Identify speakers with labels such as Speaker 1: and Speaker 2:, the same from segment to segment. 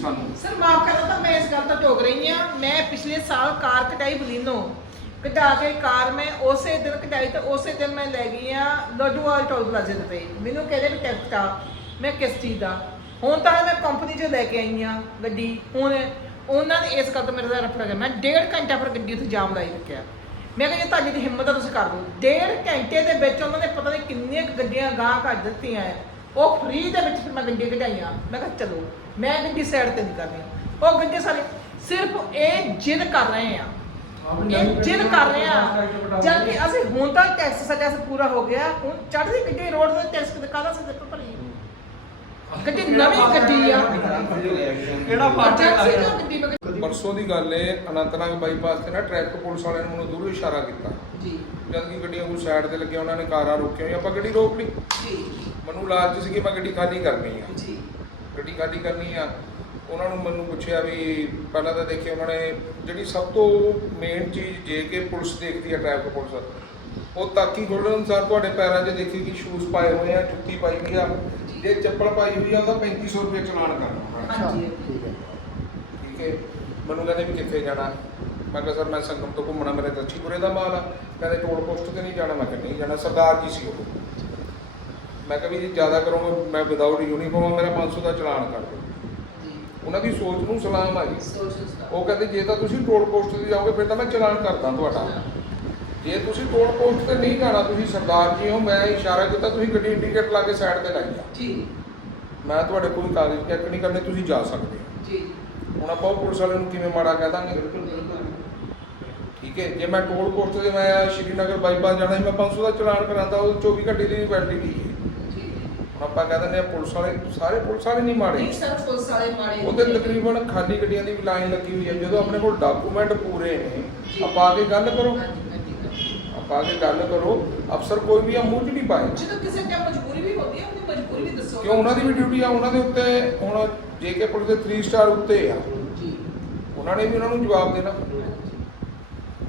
Speaker 1: ਸਾਨੂੰ।
Speaker 2: ਸਰ, ਮਾਫ ਕਰਨਾ ਤਾਂ ਮੈਂ ਇਸ ਗੱਲ ਤੋਂ ਟੋਕ ਰਹੀ ਹਾਂ। ਮੈਂ ਪਿਛਲੇ ਸਾਲ ਕਾਰ ਕਟਾਈ ਬਲੀਨੋ ਕਢਾ ਕੇ ਕਾਰ ਮੈਂ ਉਸੇ ਦਿਨ ਕਟਾਈ ਤੇ ਉਸੇ ਦਿਨ ਮੈਂ ਲੈ ਗਈ ਆ ਲੱਡੂਵਾਲ ਟੋਲ ਪਲਾਜ਼ੇ ਤੇ ਪਈ ਮੈਨੂੰ ਕਹਿੰਦੇ ਵੀ ਟੈਕਟ ਆ ਮੈਂ ਕਿਸ ਚੀਜ਼ ਦਾ। ਹੁਣ ਤਾਂ ਮੈਂ ਕੰਪਨੀ 'ਚ ਲੈ ਕੇ ਆਈ ਆ ਗੱਡੀ। ਹੁਣ ਉਹਨਾਂ ਨੇ ਇਸ ਗੱਲ ਤੋਂ ਮੇਰੇ ਦਾ ਰਫੜ ਗਿਆ ਮੈਂ ਡੇਢ ਘੰਟਾ ਫਿਰ ਗੱਡੀ ਉੱਥੇ ਜਾਮ ਲਾਈ ਰੱਖਿਆ। ਮੈਂ ਕਿਹਾ ਜੇ ਤੁਹਾਡੀ ਦੀ ਹਿੰਮਤ ਆ, ਤੁਸੀਂ ਕਰ ਲਓ ਡੇਢ ਘੰਟੇ ਦੇ ਵਿੱਚ ਉਹਨਾਂ ਨੇ ਪਤਾ ਨਹੀਂ ਕਿੰਨੀਆਂ ਗੱਡੀਆਂ ਗਾਂ ਕੱਢ ਦਿੱਤੀਆਂ ਐ। ਉਹ ਫ੍ਰੀ ਦੇ ਵਿੱਚ ਫਿਰ ਮੈਂ ਗੱਡੀ ਕਢਾਈਆਂ। ਮੈਂ ਕਿਹਾ ਚਲੋ ਮੈਂ ਗੱਡੀ ਸਾਈਡ ਤੇ ਨਹੀਂ ਕਰਨੀ ਉਹ ਗੱਡੀ ਸਾਰੇ ਸਿਰਫ ਇਹ ਜਿੱਦ ਕਰ ਰਹੇ ਆ। ਇਹ ਜਿੱਦ ਕਰ ਰਹੇ ਆ। ਜਦ ਕਿ ਅਸੀਂ ਹੁਣ ਤਾਂ ਟੈਕਸ ਸਾਡਾ ਪੂਰਾ ਹੋ ਗਿਆ। ਹੁਣ ਚੜ੍ਹਦੀ ਗੱਡੀ ਰੋਡ ਤੇ ਟੈਕਸ ਕਾਹਦਾ ਸੀ ਤੇ ਭਰੀ ਗੱਡੀ ਨਵੀਂ ਗੱਡੀ ਆ।
Speaker 3: ਕਿਹੜਾ
Speaker 2: ਮੈਂ
Speaker 1: ਪਰਸੋਂ ਦੀ ਗੱਲ ਏ ਅਨੰਤਨਾਗ ਬਾਈਪਾਸ ਤੇ ਨਾ ਟ੍ਰੈਫਿਕ ਪੁਲਿਸ ਵਾਲਿਆਂ ਨੇ ਮੈਨੂੰ ਦੂਰੋਂ ਇਸ਼ਾਰਾ ਕੀਤਾ।
Speaker 2: ਜੀ।
Speaker 1: ਜਦ ਕਿ ਗੱਡੀਆਂ ਕੋਈ ਸਾਈਡ ਤੇ ਲੱਗੀਆਂ ਉਹਨਾਂ ਨੇ ਕਾਰਾਂ ਰੋਕੀਆਂ ਆਪਾਂ ਗੱਡੀ ਰੋਕ ਲਈ?
Speaker 2: ਜੀ।
Speaker 1: ਮੈਨੂੰ ਲਾਲਚ ਸੀ ਕਿ ਮੈਂ ਗੱਡੀ ਖਾਲੀ ਕਰਨੀ ਆ।
Speaker 2: ਜੀ।
Speaker 1: ਗੱਡੀ ਖਾਲੀ ਕਰਨੀ ਆ। ਉਹਨਾਂ ਨੂੰ ਮੈਨੂੰ ਪੁੱਛਿਆ ਵੀ ਪਹਿਲਾਂ ਤਾਂ ਦੇਖਿਆ ਉਹਨਾਂ ਨੇ ਜਿਹੜੀ ਸਭ ਤੋਂ ਮੇਨ ਚੀਜ਼ ਜੇ ਕਿ ਪੁਲਿਸ ਦੇਖਦੀ ਆ ਟ੍ਰੈਫਿਕ ਪੁਲਿਸ। ਉਹ ਤਾਕੀ ਖੋਲ੍ਹਣ ਅਨੁਸਾਰ ਤੁਹਾਡੇ ਪੈਰਾਂ 'ਚ ਦੇਖੀ ਕਿ ਸ਼ੂਜ਼ ਪਾਏ ਹੋਏ ਆ ਜੁੱਤੀ ਪਾਈ ਹੋਈ ਆ। ਜੇ। ਚੱਪਲ ਪਾਈ ਹੋਈ ਆ ਉਹਦਾ 3500 ਰੁਪਏ ਚਲਾਨ ਕਰਨਾ
Speaker 2: ਹਾਂਜੀ।
Speaker 3: ਠੀਕ ਹੈ।
Speaker 1: ਠੀਕ ਹੈ। ਮੈਨੂੰ ਕਹਿੰਦੇ ਵੀ ਕਿੱਥੇ ਜਾਣਾ? ਮੈਂ ਕਿਹਾ ਸਰ ਮੈਂ ਸੰਗਮ ਤੋਂ ਘੁੰਮਣਾ ਮੇਰੇ ਦੱਛੀਪੁਰੇ ਦਾ ਮਾਲ ਆ। ਕਹਿੰਦੇ ਟੋਲ ਪੋਸਟ ਤੇ ਨਹੀਂ ਜਾਣਾ। ਮੈਂ ਕਿਹਾ ਨਹੀਂ ਜਾਣਾ ਸਰਦਾਰ ਜੀ ਸੀ ਉਹ। ਮੈਂ ਕਿਹਾ ਵੀ ਜੀ ਜ਼ਿਆਦਾ ਕਰੋਗੇ ਮੈਂ ਵਿਦਆਊਟ ਯੂਨੀਫਾਰਮ ਮੇਰਾ 500 ਦਾ ਚਲਾਨ ਕਰ ਦਿਓ। ਉਹਨਾਂ ਦੀ ਸੋਚ ਨੂੰ ਸਲਾਮ ਆ ਜੀ। ਉਹ ਕਹਿੰਦੇ ਜੇ ਤਾਂ ਤੁਸੀਂ ਟੋਲ ਪੋਸਟ ਤੇ ਜਾਓਗੇ ਫਿਰ ਤਾਂ ਮੈਂ ਚਲਾਨ ਕਰਦਾ ਤੁਹਾਡਾ। ਜੇ ਤੁਸੀਂ ਟੋਲ ਪੋਸਟ ਤੇ ਨਹੀਂ ਜਾਣਾ ਤੁਸੀਂ ਸਰਦਾਰ ਜੀ ਹੋ ਮੈਂ ਇਸ਼ਾਰਾ ਕੀਤਾ ਤੁਸੀਂ ਗੱਡੀ ਇੰਡੀਕੇਟਰ ਲਾ ਕੇ ਸਾਈਡ ਤੇ ਲਾਈ
Speaker 2: ਜੀ।
Speaker 1: ਮੈਂ ਤੁਹਾਡੇ ਕੋਈ ਕਾਗਜ਼ ਚੈੱਕ ਨਹੀਂ ਕਰਨੇ ਤੁਸੀਂ ਜਾ ਸਕਦੇ ਹੋ।
Speaker 2: ਜੀ।
Speaker 1: ਹੁਣ ਆਪਾਂ ਪੁਲਿਸ ਵਾਲੇ ਨੂੰ ਕਿਵੇਂ ਮਾੜਾ ਕਹਿ ਦਾਂਗੇ? ਠੀਕ ਹੈ ਜੇ ਮੈਂ ਟੋਲ ਪੋਸਟ ਤੇ ਮੈਂ ਸ਼੍ਰੀਨਗਰ ਬਾਈਪਾਸ ਜਾਣਾ ਸੀ ਮੈਂ 500 ਦਾ ਚਲਾਨ ਕਰਾਂਦਾ ਉਹ 24 ਘੰਟੇ ਦੀ ਵੈਲਿਡਿਟੀ ਹੈ। ਹੁਣ ਆਪਾਂ ਕਹਿ ਦਿੰਦੇ ਆ ਪੁਲਿਸ ਵਾਲੇ ਸਾਰੇ ਪੁਲਿਸ ਵਾਲੇ ਨਹੀਂ ਮਾੜੇ।
Speaker 2: ਨਹੀਂ ਸਰ ਪੁਲਿਸ ਵਾਲੇ ਮਾੜੇ
Speaker 1: ਉਹਦੇ ਤਕਰੀਬਨ ਖਾਲੀ ਗੱਡੀਆਂ ਦੀ ਵੀ ਲਾਈਨ ਲੱਗੀ ਹੋਈ ਹੈ। ਜਦੋਂ ਆਪਣੇ ਕੋਲ ਡਾਕੂਮੈਂਟ ਪੂਰੇ ਨੇ ਆਪਾਂ ਆ ਕੇ ਗੱਲ ਕਰੋ। ਆਪਾਂ ਆ ਕੇ ਗੱਲ ਕਰੋ। ਅਫਸਰ ਕੋਈ ਵੀ ਆ ਮੂੰਹ 'ਚ ਨਹੀਂ ਪਾਏ।
Speaker 2: ਜਦੋਂ ਕਿਸੇ ਟਾਈਮ ਮਜਬੂਰੀ ਵੀ ਹੁੰਦੀ ਹੈ ਉਹਦੀ ਮਜਬੂਰੀ ਵੀ ਦੱਸੋ।
Speaker 1: ਕਿਉਂ? ਉਹਨਾਂ ਦੀ ਵੀ ਡਿਊਟੀ ਆ ਉਹਨਾਂ ਦੇ ਉੱਤੇ ਹੁਣ ਜੇਕੇ ਪੁਲਿਸ ਦੇ 3 ਸਟਾਰ ਉੱਤੇ ਆ।
Speaker 2: ਜੀ।
Speaker 1: ਉਹਨਾਂ ਨੇ ਵੀ ਉਹਨਾਂ ਨੂੰ ਜਵਾਬ ਦੇਣਾ।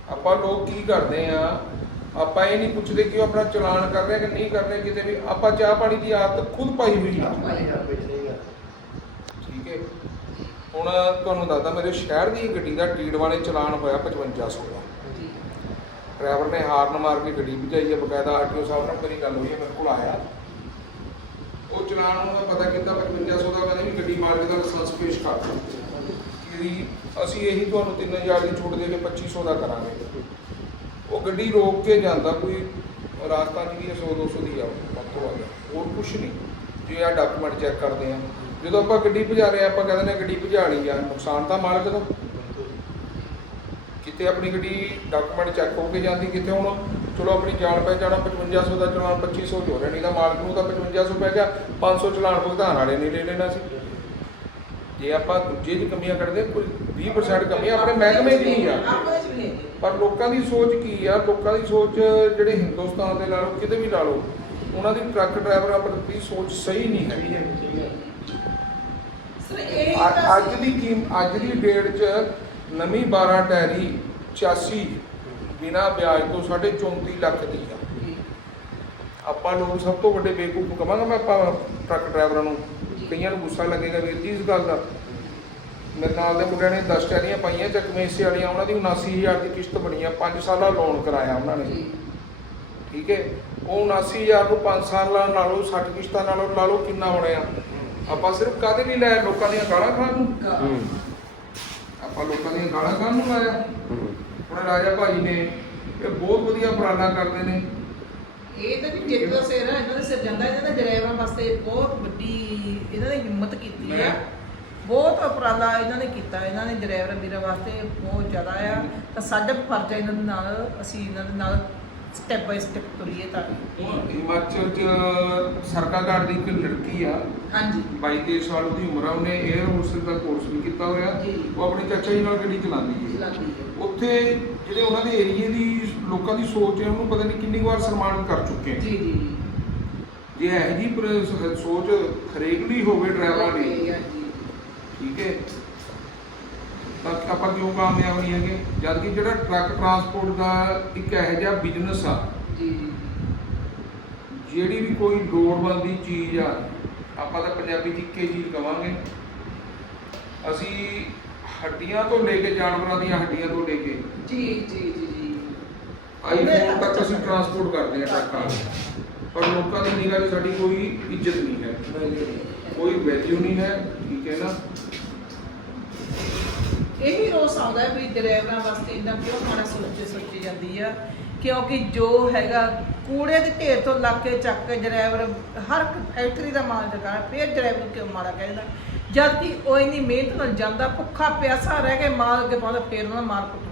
Speaker 1: ਆਪਾਂ ਲੋਕ ਕੀ ਕਰਦੇ ਆ ਆਪਾਂ ਇਹ ਨਹੀਂ ਪੁੱਛਦੇ ਕਿ ਉਹ ਆਪਣਾ ਚਲਾਨ ਕਰ ਰਿਹਾ ਕਿ ਨਹੀਂ ਕਰ ਰਿਹਾ ਕਿਤੇ ਵੀ ਆਪਾਂ ਚਾਹ ਪਾਣੀ ਦੀ ਆਦਤ ਖੁਦ ਪਾਈ ਹੋਈ ਆ। ਠੀਕ ਹੈ। ਹੁਣ ਤੁਹਾਨੂੰ ਦੱਸਦਾ ਮੇਰੇ ਸ਼ਹਿਰ ਦੀ ਗੱਡੀ ਦਾ ਟੀੜ ਵਾਲੇ ਚਲਾਨ ਹੋਇਆ 5500 ਦਾ। ਡਰਾਈਵਰ ਨੇ ਹਾਰਨ ਮਾਰ ਕੇ ਗੱਡੀ ਭਜਾਈ ਹੈ ਬਕਾਇਦਾ ਆਰਟੀਓ ਸਾਹਿਬ ਨਾਲ ਮੇਰੀ ਗੱਲ ਹੋਈ ਹੈ ਮੇਰੇ ਕੋਲ ਆਇਆ। ਉਹ ਚਲਾਨ ਨੂੰ ਮੈਂ ਪਤਾ ਕੀਤਾ 5500 ਦਾ ਕਹਿੰਦੇ ਵੀ ਗੱਡੀ ਮਾਲਕ ਦਾ ਲਾਇਸੈਂਸ ਪੇਸ਼ ਕਰ ਦਿਓ ਕਿ ਅਸੀਂ ਇਹੀ ਤੁਹਾਨੂੰ 3000 ਦੀ ਛੂਟ ਦੇ ਕੇ 2500 ਦਾ ਕਰਾਂਗੇ। ਉਹ ਗੱਡੀ ਰੋਕ ਕੇ ਜਾਂਦਾ, ਕੋਈ ਰਾਸਤਾ ਨਹੀਂ ਵੀ 100 200 ਦੀ ਆ, ਵੱਧ ਤੋਂ ਵੱਧ। ਹੋਰ ਕੁਝ ਨਹੀਂ। ਜੇ ਆ ਡਾਕੂਮੈਂਟ ਚੈੱਕ ਕਰਦੇ ਆ। ਜਦੋਂ ਆਪਾਂ ਗੱਡੀ ਭਜਾ ਰਹੇ ਆ, ਆਪਾਂ ਕਹਿੰਦੇ ਨੇ ਗੱਡੀ ਭਜਾ ਲਈ ਆ, ਨੁਕਸਾਨ ਤਾਂ ਮਾਲਕ ਦਾ ਕਿਤੇ ਆਪਣੀ ਗੱਡੀ ਡਾਕੂਮੈਂਟ ਚੈੱਕ ਹੋ ਕੇ ਜਾਂਦੀ, ਕਿਤੇ ਹੁਣ ਚਲੋ ਆਪਣੀ ਜਾਣ ਪਹਿਚਾਣ 5500 ਦਾ ਚਲਾਨ 2500 ਚ ਹੋ ਰਿਹਾ, ਨਹੀਂ ਤਾਂ ਮਾਲਕ ਨੂੰ ਤਾਂ 5500 ਪੈ ਗਿਆ 500 ਚਲਾਨ ਭੁਗਤਾਨ ਵਾਲੇ ਨੇ ਲੈ ਲੈਣਾ ਸੀ। ਜੇ ਆਪਾਂ ਦੂਜੇ ਦੀ ਕਮੀਆਂ ਕੱਢਦੇ ਕੋਈ 20% ਕਮੀਆਂ ਆਪਣੇ ਮਹਿਕਮੇ ਨਹੀਂ ਆ।
Speaker 2: ਚ ਹੈਗੀ।
Speaker 1: ਪਰ ਲੋਕਾਂ ਦੀ ਸੋਚ ਕੀ ਆ? ਲੋਕਾਂ ਦੀ ਸੋਚ ਜਿਹੜੇ ਹਿੰਦੁਸਤਾਨ ਦੇ ਲਾ ਲਓ ਕਿਤੇ ਵੀ ਲਾ ਲਓ ਉਹਨਾਂ ਦੀ ਟਰੱਕ ਡਰਾਈਵਰਾਂ ਪ੍ਰਤੀ ਸੋਚ ਸਹੀ ਨਹੀਂ
Speaker 2: ਤਾਂ
Speaker 1: ਅੱਜ ਦੀ ਕੀਮ ਅੱਜ ਦੀ ਡੇਟ 'ਚ ਨਵੀਂ 12 ਟੈਰੀ 86 ਬਿਨਾ ਵਿਆਜ ਤੋਂ 34 ਲੱਖ ਦੀ ਆ। ਆਪਾਂ ਲੋਕ ਸਭ ਤੋਂ ਵੱਡੇ ਬੇਵਕੂਫ ਕਵਾਂਗਾ ਮੈਂ ਆਪਾਂ ਟਰੱਕ ਡਰਾਈਵਰਾਂ ਨੂੰ। ਕਈਆਂ ਨੂੰ ਗੁੱਸਾ ਲੱਗੇਗਾ ਵੀਰ ਜੀ ਇਸ ਗੱਲ ਦਾ। ਮੇਰੇ ਨਾਲ ਦੇ ਮੁੰਡਿਆਂ ਨੇ 10 ਟੈਰੀਆਂ ਪਾਈਆਂ ਚੱਕਵੇਂ ਹਿੱਸੇ ਵਾਲੀਆਂ ਉਹਨਾਂ ਦੀ 79000 ਦੀ ਕਿਸ਼ਤ ਬਣੀ ਆ 5 ਸਾਲਾ ਲੋਨ ਕਰਾਇਆ ਉਹਨਾਂ ਨੇ। ਠੀਕ ਹੈ? ਉਹ 79000 ਨੂੰ 5 ਸਾਲਾਂ ਨਾਲੋਂ 60 ਕਿਸ਼ਤਾਂ ਨਾਲੋਂ ਲਾ ਲਓ ਕਿੰਨਾ ਹੋਣਾ ਆ ਆਪਾਂ ਸਿਰਫ ਕਾਹਦੇ ਲਈ ਲਾਇਆ? ਲੋਕਾਂ ਦੀਆਂ ਗਾਲਾਂ ਖਾਣ ਨੂੰ? ਆਪਾਂ ਲੋਕਾਂ ਦੀਆਂ ਗਾਲਾਂ ਖਾਣ ਨੂੰ ਲਾਇਆ? ਹੁਣ ਰਾਜਾ ਭਾਈ ਨੇ ਇਹ ਬਹੁਤ ਵਧੀਆ ਉਪਰਾਲਾ ਕਰਦੇ ਨੇ।
Speaker 2: ਇਹ ਤਾਂ ਵੀ ਜਿੱਤ ਦਾ ਸਿਰ ਹੈ ਇਹਨਾਂ ਦੇ ਸਿਰ ਜਾਂਦਾ ਇਹਨਾਂ ਦੇ ਡਰਾਈਵਰਾਂ ਵਾਸਤੇ ਬਹੁਤ ਵੱਡੀ ਇਹਨਾਂ ਨੇ ਹਿੰਮਤ ਕੀਤੀ
Speaker 1: ਮੈਂ-
Speaker 2: ਬਹੁਤ ਉਪਰਾਲਾ ਇਹਨਾਂ ਨੇ ਕੀਤਾ ਇਹਨਾਂ ਨੇ ਡਰਾਈਵਰ ਵੀਰਾਂ ਵਾਸਤੇ ਬਹੁਤ ਜ਼ਿਆਦਾ ਆ। ਤਾਂ ਸਾਡਾ ਵੀ ਫਰਜ਼ ਇਹਨਾਂ ਦੇ ਨਾਲ ਅਸੀਂ ਇਹਨਾਂ ਦੇ ਨਾਲ ਸਟੈਪ ਬਾਈ ਸਟੈਪ ਤੁਰੀਏ ਤਾਂ
Speaker 1: ਹਿਮਾਚਲ ਚ ਸਰਕਾਗੜ ਦੀ ਇੱਕ ਲੜਕੀ ਆ।
Speaker 2: ਹਾਂਜੀ।
Speaker 1: 22 23 ਸਾਲ ਦੀ ਉਮਰ ਆ ਉਹਨੇ 에ਅਰ ਹੋਸਟਲ ਦਾ ਕੋਰਸ ਵੀ ਕੀਤਾ ਹੋਇਆ।
Speaker 2: ਜੀ।
Speaker 1: ਉਹ ਆਪਣੇ ਚਾਚਾ ਜੀ ਨਾਲ ਗੱਡੀ ਚਲਾਉਂਦੀ ਹੈ।
Speaker 2: ਚਲਾਉਂਦੀ ਹੈ।
Speaker 1: ਉੱਥੇ ਜਿਹੜੇ ਉਹਨਾਂ ਦੇ ਏਰੀਏ ਦੀ ਲੋਕਾਂ ਦੀ ਸੋਚ ਹੈ ਉਹਨੂੰ ਪਤਾ ਨਹੀਂ ਕਿੰਨੀ ਵਾਰ ਸਨਮਾਨ ਕਰ ਚੁੱਕੇ
Speaker 2: ਜੀ ਜੀ ਜੀ।
Speaker 1: ਇਹੋ ਜੀ ਪਰ ਸੋਚ ਹਰੇਕ ਲਈ ਹੋਵੇ ਡਰਾਈਵਰਾਂ
Speaker 2: ਹਾਂਜੀ।
Speaker 1: ਠੀਕ ਹੈ। ਤਾਂ ਆਪਾਂ ਕਿਉਂ ਕਾਮਯਾਬ ਨਹੀਂ ਹੈਗੇ? ਜਦ ਕਿ ਜਿਹੜਾ ਟਰੱਕ ਟਰਾਂਸਪੋਰਟ ਦਾ ਇੱਕ ਇਹੋ ਜਿਹਾ ਬਿਜ਼ਨਸ ਆ
Speaker 2: ਜੀ
Speaker 1: ਜਿਹੜੀ ਵੀ ਕੋਈ ਲੋੜਵੰਦ ਦੀ ਚੀਜ਼ ਆ ਆਪਾਂ ਤਾਂ ਪੰਜਾਬੀ ਚ ਇੱਕੇ ਚੀਜ਼ ਕਵਾਂਗੇ। ਅਸੀਂ ਹੱਡੀਆਂ ਤੋਂ ਲੈ ਕੇ ਜਾਨਵਰਾਂ ਦੀਆਂ ਹੱਡੀਆਂ ਤੋਂ ਲੈ ਕੇ
Speaker 2: ਜੀ ਜੀ।
Speaker 1: ਆਈਫੋਨ ਤੱਕ ਅਸੀਂ ਟਰਾਂਸਪੋਰਟ ਕਰਦੇ ਹਾਂ ਟਰੱਕਾਂ ਪਰ ਲੋਕਾਂ ਦੀ ਨਿਗਾਹ 'ਚ ਸਾਡੀ ਕੋਈ ਇੱਜ਼ਤ ਨਹੀਂ ਹੈ। ਕੋਈ ਵੈਲਿਊ ਨਹੀਂ ਹੈ, ਠੀਕ ਹੈ ਨਾ?
Speaker 2: ਇਹੀ ਰੋਸ ਆਉਂਦਾ ਵੀ ਡਰਾਈਵਰਾਂ ਵਾਸਤੇ ਇੰਨਾ ਕਿਉਂ ਮਾੜਾ ਸੋਚੇ ਸੋਚੀ ਜਾਂਦੀ ਆ? ਕਿਉਂਕਿ ਜੋ ਹੈਗਾ, ਕੂੜੇ ਦੇ ਢੇਰ ਤੋਂ ਲੱਗ ਕੇ ਚੱਕ ਕੇ ਡਰਾਈਵਰ, ਹਰ ਫੈਕਟਰੀ ਦਾ ਮਾਲ ਦੁਕਾਨ ਫਿਰ ਡਰਾਈਵਰ ਕਿਉਂ ਮਾੜਾ ਕਹਿੰਦਾ? ਜਦ ਕਿ ਉਹ ਇੰਨੀ ਮਿਹਨਤ ਨਾਲ ਜਾਂਦਾ, ਭੁੱਖਾ ਪਿਆਸਾ ਰਹਿ ਕੇ ਮਾਲ ਅੱਗੇ ਪਾਉਂਦਾ, ਫਿਰ ਉਹਨਾਂ ਮਾਰ ਕੁੱਟ